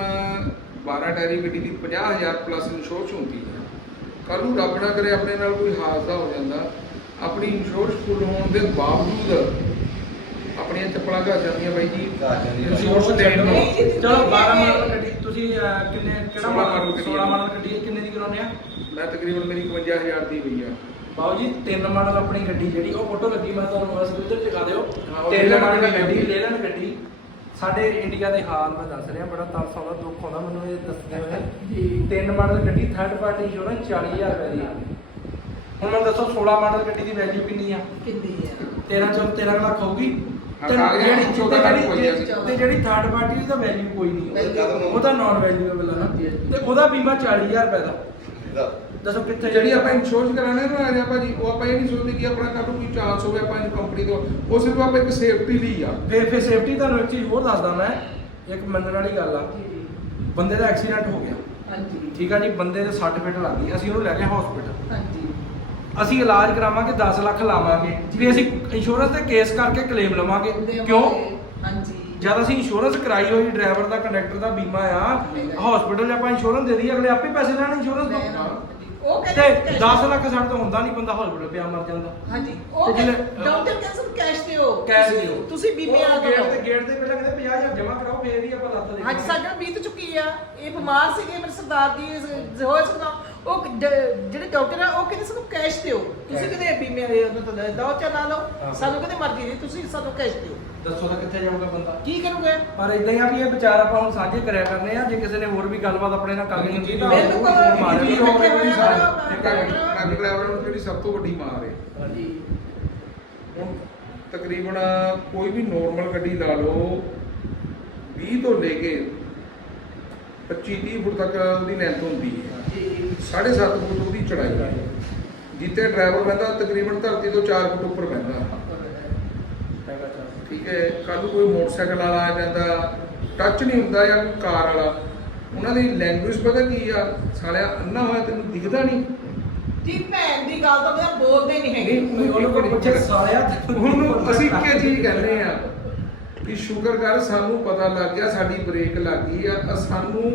Speaker 1: 12 ਟਾਇਰੀ ਗੱਡੀ ਦੀ 50000 ਪਲੱਸ ਇੰਸ਼ੋਰੈਂਸ ਹੁੰਦੀ ਹੈ ਕੱਲ ਨੂੰ ਰੱਬ ਨਾ ਕਰੇ ਆਪਣੇ ਨਾਲ ਕੋਈ ਹਾਦਸਾ ਹੋ ਜਾਂਦਾ। ਆਪਣੀ ਇੰਸ਼ੋਰੈਂਸ ਫੁੱਲ ਹੋਣ ਦੇ ਬਾਵਜੂਦ ਆਪਣੀਆਂ ਚੱਪਲਾਂ ਘਾ ਜਾਂਦੀਆਂ ਬਾਈ ਜੀ। ਇੰਸ਼ੋਰੈਂਸ ਦੇਣ ਨੂੰ।
Speaker 3: ਚਲੋ 12 ਮਾਡਲ ਗੱਡੀ ਤੁਸੀਂ ਕਿੰਨੇ ਕਿਹੜਾ
Speaker 1: 16
Speaker 3: ਮਾਡਲ
Speaker 1: ਮਾਡਲ
Speaker 3: 16 ਮਾਡਲ ਗੱਡੀ ਕਿੰਨੇ ਦੀ ਕਰਾਉਨੇ ਆ?
Speaker 1: ਮੈਂ ਤਕਰੀਬਨ ਮੇਰੀ 51000 ਦੀ ਹੋਈ ਆ।
Speaker 3: ਬਾਬੂ ਜੀ ਤਿੰਨ ਮਾਡਲ ਆਪਣੀ ਗੱਡੀ ਜਿਹੜੀ ਉਹ ਫੋਟੋ ਲੱਗੀ ਮੈਂ ਤੁਹਾਨੂੰ ਬਸ ਉਧਰ ਦਿਖਾ ਦਿਓ।
Speaker 1: ਉਹ
Speaker 3: ਤਿੰਨ ਮਾਡਲ
Speaker 1: ਗੱਡੀ।
Speaker 3: ਗੱਡੀ ਲੈ ਲੈਣ ਗੱਡੀ। ਸਾਡੇ ਇੰਡੀਆ ਦੇ ਹਾਲ ਮੈਂ ਦੱਸ ਰਿਹਾ ਬੜਾ ਤਰਸ ਆਉਂਦਾ ਦੁੱਖ ਆਉਂਦਾ ਮੈਨੂੰ ਇਹ ਦੱਸਦੇ ਹੋਏ
Speaker 2: ਜੀ।
Speaker 3: ਤਿੰਨ ਮਾਡਲ ਗੱਡੀ ਥਰਡ ਪਾਰਟੀ ਇੰਸ਼ੋਰੈਂਸ 40000 ਰੁਪਏ ਦੀ। ਹੁਣ ਮੈਨੂੰ ਦੱਸੋ 16 ਮਾਡਲ ਗੱਡੀ ਦੀ ਵੈਲਿਊ ਕਿੰਨੀ ਆ?
Speaker 2: ਕਿੰਨੀ ਆ?
Speaker 3: 13 ਚੋਂ 13 ਲੱਖ ਹੋਊਗੀ? ਤੇ ਜਿਹੜੀ। ਤੇ ਥਰਡ ਪਾਰਟੀ ਉਹਦਾ ਵੈਲਿਊ ਕੋਈ ਨਹੀਂ
Speaker 2: Value
Speaker 3: ਉਹਦਾ ਨਾਨ ਵੈਲਿਊਏਬਲ ਆ ਨਾ। ਤੇ ਉਹਦਾ ਬੀਮਾ 40000 ਰੁਪਏ ਦਾ। ਦੱਸੋ ਕਿੱਥੇ
Speaker 1: ਜਿਹੜੀ ਆਪਾਂ ਇੰਸ਼ੋਰੈਂਸ ਕਰਾਣੇ ਨਾ ਆ ਭਾਜੀ ਉਹ ਆਪਾਂ ਇਹ ਨਹੀਂ ਸੋਚਦੇ ਕਿ ਆਪਣਾ ਕੱਲ ਨੂੰ ਕੋਈ ਚਾਂਸ ਹੋਵੇ ਆਪਾਂ ਇਹਨੂੰ ਕੰਪਨੀ ਤੋਂ। ਉਹ ਸਿਰਫ ਆਪਾਂ ਇੱਕ ਸੇਫਟੀ ਲਈ ਆ।
Speaker 3: ਫਿਰ ਫਿਰ ਸੇਫਟੀ ਤੁਹਾਨੂੰ ਇੱਕ ਚੀਜ਼ ਹੋਰ ਦੱਸਦਾ ਮੈਂ ਇੱਕ ਮੰਨਣ ਵਾਲੀ ਗੱਲ ਆ। ਬੰਦੇ ਦਾ ਐਕਸੀਡੈਂਟ ਹੋ ਗਿਆ।
Speaker 2: ਹਾਂਜੀ।
Speaker 3: ਠੀਕ ਆ ਜੀ ਬੰਦੇ ਦੇ ਸੱਟ ਫੇਟ ਲੱਗ ਗਈ ਅਸੀਂ ਉਹਨੂੰ ਲੈ ਗਏ ਹਸਪੀਟਲ
Speaker 2: ਹਾਂਜੀ।
Speaker 3: ਅਸੀਂ ਇਲਾਜ ਕਰਾਵਾਂਗੇ 10 ਲੱਖ ਲਾਵਾਂਗੇ। ਵੀ ਅਸੀਂ ਇੰਸ਼ੋਰੈਂਸ ਤੇ ਕੇਸ ਕਰਕੇ ਕਲੇਮ ਲਵਾਂਗੇ। ਕਿਉਂ?
Speaker 2: ਹਾਂਜੀ।
Speaker 3: ਜਦ ਅਸੀਂ ਇੰਸ਼ੋਰੈਂਸ ਕਰਾਈ ਹੋਈ ਡਰਾਈਵਰ ਦਾ ਕੰਡਕਟਰ ਦਾ ਬੀਮਾ ਆ ਹਸਪੀਟਲ ਆਪਾਂ ਇੰਸ਼ੋਰੈਂਸ ਦੇ ਦਈਏ ਅਗਲੇ ਆਪੇ ਪੈਸੇ ਲੈਣ ਇੰਸ਼ੋਰੈਂਸ ਤੋਂ।
Speaker 2: ਉਹ
Speaker 3: ਤੇ
Speaker 2: ਕਹਿੰਦੇ
Speaker 3: 10 ਲੱਖ ਸਾਡੇ ਤੋਂ ਹੁੰਦਾ ਨਹੀਂ ਬੰਦਾ ਹਸਪੀਟਲ ਪਿਆ ਮਰ ਜਾਂਦਾ
Speaker 2: ਹਾਂਜੀ ਉਹ
Speaker 3: ਤੇ ਜਿਹੜੇ-
Speaker 2: ਡਾਕਟਰ ਕਹਿੰਦੇ ਸਾਨੂੰ ਕੈਸ਼ ਦਿਓ।
Speaker 3: ਕੈਸ਼
Speaker 2: ਤੁਸੀਂ-
Speaker 3: ਦਿਓ।
Speaker 2: ਤੁਸੀਂ ਬੀਮੇ
Speaker 3: ਉਹ
Speaker 2: ਆ
Speaker 3: ਗੇਟ ਤੇ ਗੇਟ ਤੇ ਪਹਿਲਾਂ ਕਹਿੰਦੇ 50000 ਜਮ੍ਹਾਂ ਕਰਾਓ ਫੇਰ ਹੀ ਆਪਾਂ ਲੱਤ ਦੇ
Speaker 2: ਅੱਜ ਸਾਡਾ ਬੀਤ ਚੁੱਕੀ ਆ। ਇਹ ਬਿਮਾਰ ਸੀਗੇ ਮੇਰੇ ਸਰਦਾਰ ਦੀ ਹੋਇਆ ਸਕਦਾ ਉਹ ਡ- ਜਿਹੜੇ ਡਾਕਟਰ ਆ ਉਹ ਕਹਿੰਦੇ ਸਾਨੂੰ ਕੈਸ਼ ਦਿਓ। ਤੁਸੀਂ। ਵਾਲੇ ਉਹਨਾਂ ਤੋਂ ਲੈ ਲਓ ਚਾ ਲਾ ਲਓ।
Speaker 3: ਹਾਂ।
Speaker 2: ਸਾਨੂੰ ਕਹਿੰਦੇ ਮਰਜ਼ੀ ਦੀ ਤੁਸੀਂ ਸਾਨੂੰ ਕੈਸ਼ ਦਿਓ।
Speaker 3: ਦੱਸੋ ਤਾਂ ਕਿੱਥੇ ਜਾਊਗਾ ਬੰਦਾ?
Speaker 2: ਕੀ ਕਰੋਗੇ?
Speaker 3: ਪਰ ਇਦਾਂ ਹੀ ਆ ਵੀ ਇਹ ਵਿਚਾਰ ਆਪਾਂ ਹੁਣ ਸਾਂਝੇ ਕਰਿਆ ਕਰਨੇ ਆ ਜੇ ਕਿਸੇ ਨੇ ਹੋਰ ਵੀ ਗੱਲਬਾਤ ਆਪਣੇ ਨਾਲ ਕਰਨੀ ਹੁੰਦੀ ਤਾਂ
Speaker 2: ਬਿਲਕੁਲ,
Speaker 3: ਉਹ ਮਾਰੇ
Speaker 2: ਜੀ,
Speaker 3: ਵੀ ਹੋਵੇ
Speaker 2: ਬੈਠੇ
Speaker 3: ਕੋਈ ਸਾਰੇ।
Speaker 1: ਟਰੱਕ ਡਰਾਈਵਰ ਨੂੰ ਜਿਹੜੀ ਸਭ ਤੋਂ ਵੱਡੀ ਮਾਰ ਹੈ।
Speaker 2: ਹਾਂਜੀ।
Speaker 1: ਹੁਣ ਤਕਰੀਬਨ ਕੋਈ ਵੀ ਨੋਰਮਲ ਗੱਡੀ ਲਾ ਲਓ 20 ਤੋਂ ਲੈ ਕੇ 25 30 ਫੁੱਟ ਤੱਕ ਉਹਦੀ ਲੈਂਥ ਹੁੰਦੀ ਹੈ।
Speaker 2: ਜੀ
Speaker 1: 7.5 ਫੁੱਟ ਉਹਦੀ ਚੜਾਈ ਹੈ। ਜਿੱਤੇ ਡਰਾਈਵਰ ਬਹਿੰਦਾ ਤਕਰੀਬਨ ਧਰਤੀ ਤੋਂ 4 ਫੁੱਟ ਉੱਪਰ
Speaker 3: ਚੱਲ।
Speaker 1: ਠੀਕ ਹੈ ਕੱਲ ਨੂੰ ਕੋਈ ਮੋਟਰਸਾਈਕਲ ਵਾਲਾ ਆ ਜਾਂਦਾ ਟੱਚ ਨਹੀਂ ਹੁੰਦਾ ਜਾਂ ਕੋਈ ਕਾਰ ਵਾਲਾ। ਉਹਨਾਂ ਦੀ ਲੈਂਗੁਏਜ ਪਤਾ ਕੀ ਆ? ਸਾਲਿਆ ਅੰਨਾ ਹੋਇਆ ਤੈਨੂੰ ਦਿਖਦਾ ਨਹੀਂ।
Speaker 2: ਜੀ ਭੈਣ ਦੀ ਗੱਲ ਤਾਂ ਮੈਂ ਬੋਲਦੇ ਨਹੀਂ ਹੈਗੇ।
Speaker 3: ਉਹਨੂੰ ਕੋਈ ਪੁੱਛੇ ਸਾਲਿਆ
Speaker 1: ਉਹਨੂੰ ਅਸੀਂ ਕੀ ਚੀਜ਼ ਕਹਿੰਦੇ ਆ? ਵੀ ਸ਼ੁਕਰ ਕਰ ਸਾਨੂੰ ਪਤਾ ਲੱਗ ਗਿਆ ਸਾਡੀ ਬ੍ਰੇਕ ਲੱਗ ਗਈ ਆ। ਸਾਨੂੰ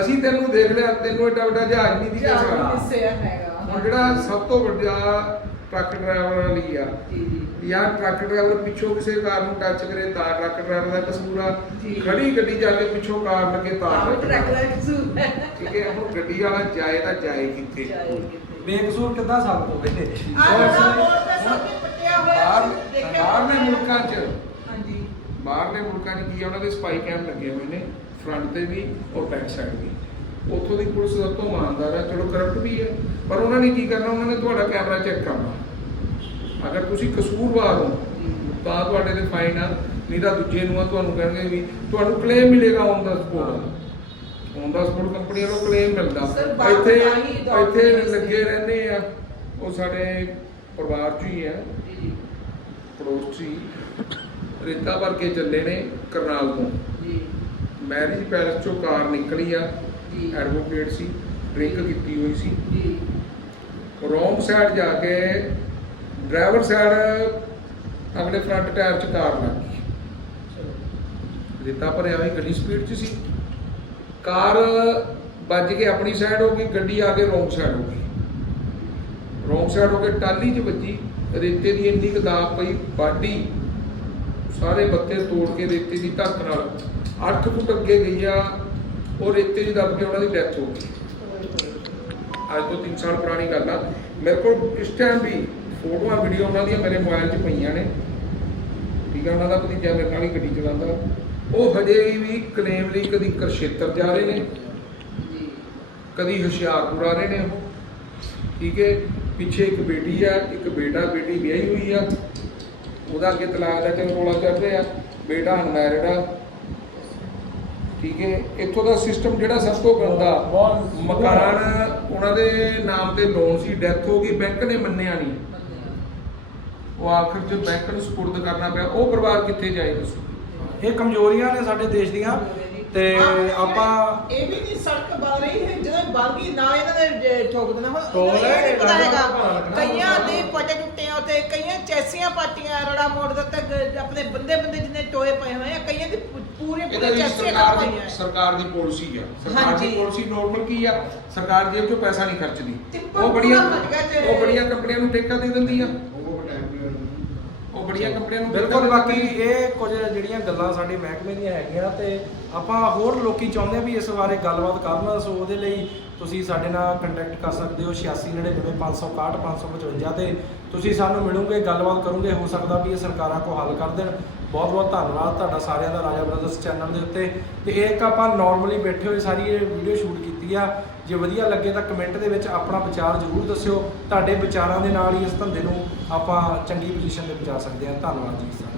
Speaker 1: ਅਸੀਂ ਤੈਨੂੰ ਦੇਖ ਲਿਆ ਤੈਨੂੰ ਏਡਾ ਵੱਡਾ ਜਹਾਜ਼ ਨਹੀਂ ਦਿਖਿਆ। ਸਾਡਾ
Speaker 2: ਹਿੱਸੇ ਹੈਗਾ
Speaker 1: ਹੁਣ ਜਿਹੜਾ ਸਭ ਤੋਂ ਵੱਡਾ ਟਰੱਕ ਡਰਾਈਵਰ ਵਾਲੀ ਆ
Speaker 2: ਜੀ ਜੀ।
Speaker 1: ਯਾਰ ਟਰੱਕ ਡਰਾਈਵਰ ਪਿੱਛੋਂ ਕਿਸੇ ਕਾਰ ਨੂੰ ਟੱਚ ਕਰੇ ਤਾਂ ਟਰੱਕ ਡਰਾਈਵਰ ਦਾ ਕਸੂਰ ਆ। ਖੜੀ ਗੱਡੀ ਜਾ ਕੇ ਪਿੱਛੋਂ ਕਾਰ ਲੱਗੇ ਤਾਂ ਟਰੱਕ।
Speaker 2: ਦਾ ਕਸੂਰ।
Speaker 1: ਠੀਕ ਹੈ ਹੁਣ ਗੱਡੀ ਵਾਲਾ ਜਾਏ ਤਾਂ ਜਾਏ ਕਿੱਥੇ?
Speaker 3: ਬੇਕਸੂਰ ਕਿੱਦਾਂ ਸਾਬਤ ਹੋਵੇ
Speaker 2: ਆਹ ਬੜਾ ਬੋਲ ਤੇ ਸਭ ਨੇ ਪੱਟਿਆ ਹੋਇਆ
Speaker 1: ਬਾਹਰ
Speaker 2: ਦੇਖਿਆ
Speaker 1: ਬਾਹਰਲੇ ਮੁਲਕਾਂ 'ਚ।
Speaker 2: ਹਾਂਜੀ।
Speaker 1: ਬਾਹਰਲੇ ਮੁਲਕਾਂ 'ਚ ਕੀ ਆ ਉਹਨਾਂ ਦੇ ਸਪਾਈ ਕੈਮ ਲੱਗੇ ਹੋਏ ਨੇ ਫਰੰਟ ਤੇ ਵੀ ਔਰ ਬੈਕ ਸਾਈਡ ਵੀ। ਉੱਥੋਂ ਦੀ ਪੁਲਿਸ ਸਭ ਤੋਂ ਇਮਾਨਦਾਰ ਹੈ ਚਲੋ ਕਰਪਟ ਵੀ ਹੈ ਪਰ ਉਹਨਾਂ ਨੇ ਕੀ ਕਰਨਾ? ਉਹਨਾਂ ਨੇ ਤੁਹਾਡਾ ਕੈਮਰਾ ਚੈੱਕ ਕਰਨਾ। ਅਗਰ ਤੁਸੀਂ ਕਸੂਰਵਾਰ ਹੋ ਤਾਂ ਤੁਹਾਡੇ ਤੇ ਫਾਈਨ ਆ ਨਹੀਂ ਤਾਂ ਦੂਜੇ ਨੂੰ ਆ ਤੁਹਾਨੂੰ ਕਹਿਣਗੇ ਵੀ ਤੁਹਾਨੂੰ ਕਲੇਮ ਮਿਲੇਗਾ on the spot on the spot company ਵੱਲੋਂ ਕਲੇਮ ਮਿਲਦਾ। ਇੱਥੇ ਇੱਥੇ। ਲੱਗੇ ਰਹਿੰਦੇ ਆ। ਉਹ ਸਾਡੇ ਪਰਿਵਾਰ 'ਚ ਹੀ ਆ। ਪੜੋਸ 'ਚ ਰੇਤਾ ਭਰ ਕੇ ਚੱਲੇ ਨੇ ਕਰਨਾਲ ਤੋਂ।
Speaker 2: ਜੀ।
Speaker 1: ਮੈਰਿਜ ਪੈਲਸ ਚੋਂ ਕਾਰ ਨਿਕਲੀ ਆ।
Speaker 2: ਜੀ
Speaker 1: ਐਡਵੋਕੇਟ ਸੀ ਡਰਿੰਕ ਕੀਤੀ ਹੋਈ ਸੀ।
Speaker 2: ਜੀ।
Speaker 1: ਰੋਂਗ ਸਾਈਡ ਜਾ ਕੇ ਡਰਾਈਵਰ ਸਾਈਡ ਅਗਲੇ ਫਰੰਟ ਟਾਇਰ 'ਚ ਕਾਰ ਲੱਗ ਗਈ। ਰੇਤਾ ਭਰਿਆ ਹੋਈ ਗੱਡੀ ਸਪੀਡ 'ਚ ਸੀ। ਕਾਰ ਵੱਜ ਕੇ ਆਪਣੀ ਸਾਈਡ ਹੋ ਗਈ ਗੱਡੀ ਆ ਕੇ ਰੋਂਗ ਸਾਈਡ ਹੋ ਗਈ। ਰੋਂਗ ਸਾਈਡ ਹੋ ਕੇ ਟਾਲੀ 'ਚ ਵੱਜੀ ਰੇਤੇ ਦੀ ਇੰਨੀ ਕੁ ਦਾਬ ਪਈ ਬਾਡੀ ਸਾਰੇ ਬੱਤੇ ਤੋੜ ਕੇ ਰੇਤੇ ਦੀ ਧੱਕ ਨਾਲ 8 ਫੁੱਟ ਅੱਗੇ ਗਈ ਆ। ਉਹ ਰੇਤੇ 'ਚ ਦੱਬ ਕੇ ਉਹਨਾਂ ਦੀ ਡੈਥ ਹੋ ਗਈ। ਅੱਜ ਤੋਂ 3 ਸਾਲ ਪੁਰਾਣੀ ਗੱਲ ਆ। ਮੇਰੇ ਕੋਲ ਇਸ ਟਾਈਮ ਵੀ ਫੋਟੋਆਂ ਵੀਡੀਓ ਉਹਨਾਂ ਦੀਆਂ ਮੇਰੇ ਮੋਬਾਈਲ 'ਚ ਪਈਆਂ ਨੇ। ਠੀਕ ਆ, ਉਹਨਾਂ ਦਾ ਭਤੀਜਾ ਮੇਰੇ ਨਾਲ ਹੀ ਗੱਡੀ ਚਲਾਉਂਦਾ। ਉਹ ਹਜੇ ਵੀ ਕਲੇਮ ਲਈ ਕਦੀ ਕਰਸ਼ੇਤਰ ਜਾ ਰਹੇ ਨੇ। ਕਦੀ ਹੁਸ਼ਿਆਰਪੁਰ ਆ ਰਹੇ ਨੇ ਉਹ। ਠੀਕ ਹੈ, ਪਿੱਛੇ ਇੱਕ ਬੇਟੀ ਆ, ਇੱਕ ਬੇਟਾ, ਬੇਟੀ ਵਿਆਹੀ ਹੋਈ ਆ। ਉਹਦਾ ਅੱਗੇ ਤਲਾਕ ਦਾ ਚੱਲ ਚੱਲ ਰਿਹਾ। ਬੇਟਾ ਅਨਮੈਰਿਡ ਆ। ਠੀਕ ਹੈ ਇੱਥੋਂ ਦਾ ਸਿਸਟਮ ਜਿਹੜਾ ਸਭ ਤੋਂ ਗੰਦਾ। ਮਕਾਨ ਉਹਨਾਂ ਦੇ ਨਾਮ ਤੇ ਲੋਨ ਸੀ ਡੈਥ ਹੋ ਗਈ ਬੈਂਕ ਨੇ ਮੰਨਿਆ ਨਹੀਂ। ਉਹ ਆਖਰ ਚ ਬੈਂਕ ਨੂੰ ਸਪੁਰਦ ਕਰਨਾ ਪਿਆ ਉਹ ਪਰਿਵਾਰ ਕਿੱਥੇ ਜਾਏ ਦੱਸੋ
Speaker 3: ਇਹ ਕਮਜ਼ੋਰੀਆਂ ਨੇ ਸਾਡੇ ਦੇਸ਼ ਦੀਆਂ। ਤੇ ਆਪਾਂ
Speaker 2: ਇਹ ਵੀ ਨਹੀਂ ਸੜਕ ਬਣ ਰਹੀ ਹੈ ਜਦੋਂ ਗਈ ਨਾ ਇਹਨਾਂ ਜ- ਠੋਕ ਦੇਣਾ ਹੁਣ
Speaker 3: ਠੋਕ
Speaker 2: ਇਹ
Speaker 3: ਲੈ,
Speaker 2: ਨਹੀਂ ਪਤਾ
Speaker 3: ਗੱਲ
Speaker 2: ਹੈਗਾ
Speaker 3: ਭਾਣਾ ਲੱਗਣਾ।
Speaker 2: ਕਈਆਂ ਦੇ ਪਟੇ ਟੁੱਟੇ ਆ ਤੇ ਕਈਆਂ ਚੈਸੀਆਂ ਪਾਟੀਆਂ ਰੜਾ ਮੋੜ ਦਿੱਤਾ ਗ- ਆਪਣੇ ਬੰਦੇ ਬੰਦੇ ਜਿੰਨੇ ਟੋਏ ਪਏ ਹੋਏ ਆ ਕਈਆਂ ਦੇ ਪੂ- ਪੂਰੇ
Speaker 1: ਇਹਦਾ
Speaker 2: ਪੂਰੇ ਚੈਸੀਆਂ
Speaker 1: ਸਰਕਾਰ
Speaker 2: ਪਈਆਂ
Speaker 1: ਦੀ
Speaker 2: ਆ।
Speaker 1: ਸਰਕਾਰ ਦੀ ਪਾਲਿਸੀ ਆ ਸਰਕਾਰ ਦੀ
Speaker 2: ਹਾਂਜੀ।
Speaker 1: ਪਾਲਿਸੀ ਨਾਰਮਲ ਕੀ ਆ ਸਰਕਾਰ ਜੇਬ ਚੋਂ ਪੈਸਾ ਨਹੀਂ ਖਰਚਦੀ
Speaker 2: ਟਿੱਪਰ
Speaker 1: ਉਹ ਬੜੀਆਂ
Speaker 2: ਪੂਰਾ ਭੱਜ ਗਿਆ ਤੇ-
Speaker 1: ਉਹ ਬੜੀਆਂ ਕੰਪਨੀਆਂ ਨੂੰ ਠੇਕਾ ਦੇ ਦਿੰਦੀ ਆ ਬੜੀਆਂ ਕੰਪਨੀਆਂ ਨੂੰ
Speaker 3: ਬਿਲਕੁਲ ਬਾਕੀ। ਇਹ ਕੁਝ ਜਿਹੜੀਆਂ ਗੱਲਾਂ ਸਾਡੇ ਮਹਿਕਮੇ ਦੀਆਂ ਹੈਗੀਆਂ ਤੇ ਆਪਾਂ ਹੋਰ ਲੋਕੀ ਚਾਹੁੰਦੇ ਵੀ ਇਸ ਬਾਰੇ ਗੱਲਬਾਤ ਕਰਨ ਸੋ ਉਹਦੇ ਲਈ ਤੁਸੀਂ ਸਾਡੇ ਨਾਲ ਕੰਟੈਕਟ ਕਰ ਸਕਦੇ ਹੋ 8699 561 ਤੇ ਤੁਸੀਂ ਸਾਨੂੰ ਮਿਲੋਗੇ ਗੱਲਬਾਤ ਕਰੋਗੇ ਹੋ ਸਕਦਾ ਵੀ ਇਹ ਸਰਕਾਰਾਂ ਕੋ ਹੱਲ ਕਰ ਦੇਣ। ਬਹੁਤ ਬਹੁਤ ਧੰਨਵਾਦ ਤੁਹਾਡਾ ਸਾਰਿਆਂ ਦਾ ਰਾਜਾ ਬ੍ਰਦਰਸ ਚੈਨਲ ਦੇ ਉੱਤੇ। ਤੇ ਇਹ ਇੱਕ ਆਪਾਂ ਨਾਰਮਲੀ ਬੈਠੇ ਹੋਏ ਸਾਰੀ ਇਹ ਵੀਡੀਓ ਸ਼ੂਟ ਕੀਤੀ ਆ। ਜੇ ਵਧੀਆ ਲੱਗੇ ਤਾਂ ਕਮੈਂਟ ਦੇ ਵਿੱਚ ਆਪਣਾ ਵਿਚਾਰ ਜ਼ਰੂਰ ਦੱਸਿਓ। ਤੁਹਾਡੇ ਵਿਚਾਰਾਂ ਦੇ ਨਾਲ ਹੀ ਇਸ ਧੰਦੇ ਨੂੰ ਆਪਾਂ ਚੰਗੀ ਪੋਜੀਸ਼ਨ ਤੇ ਪਹੁੰਚਾ ਸਕਦੇ ਹਾਂ। ਧੰਨਵਾਦ ਜੀ ਸਰ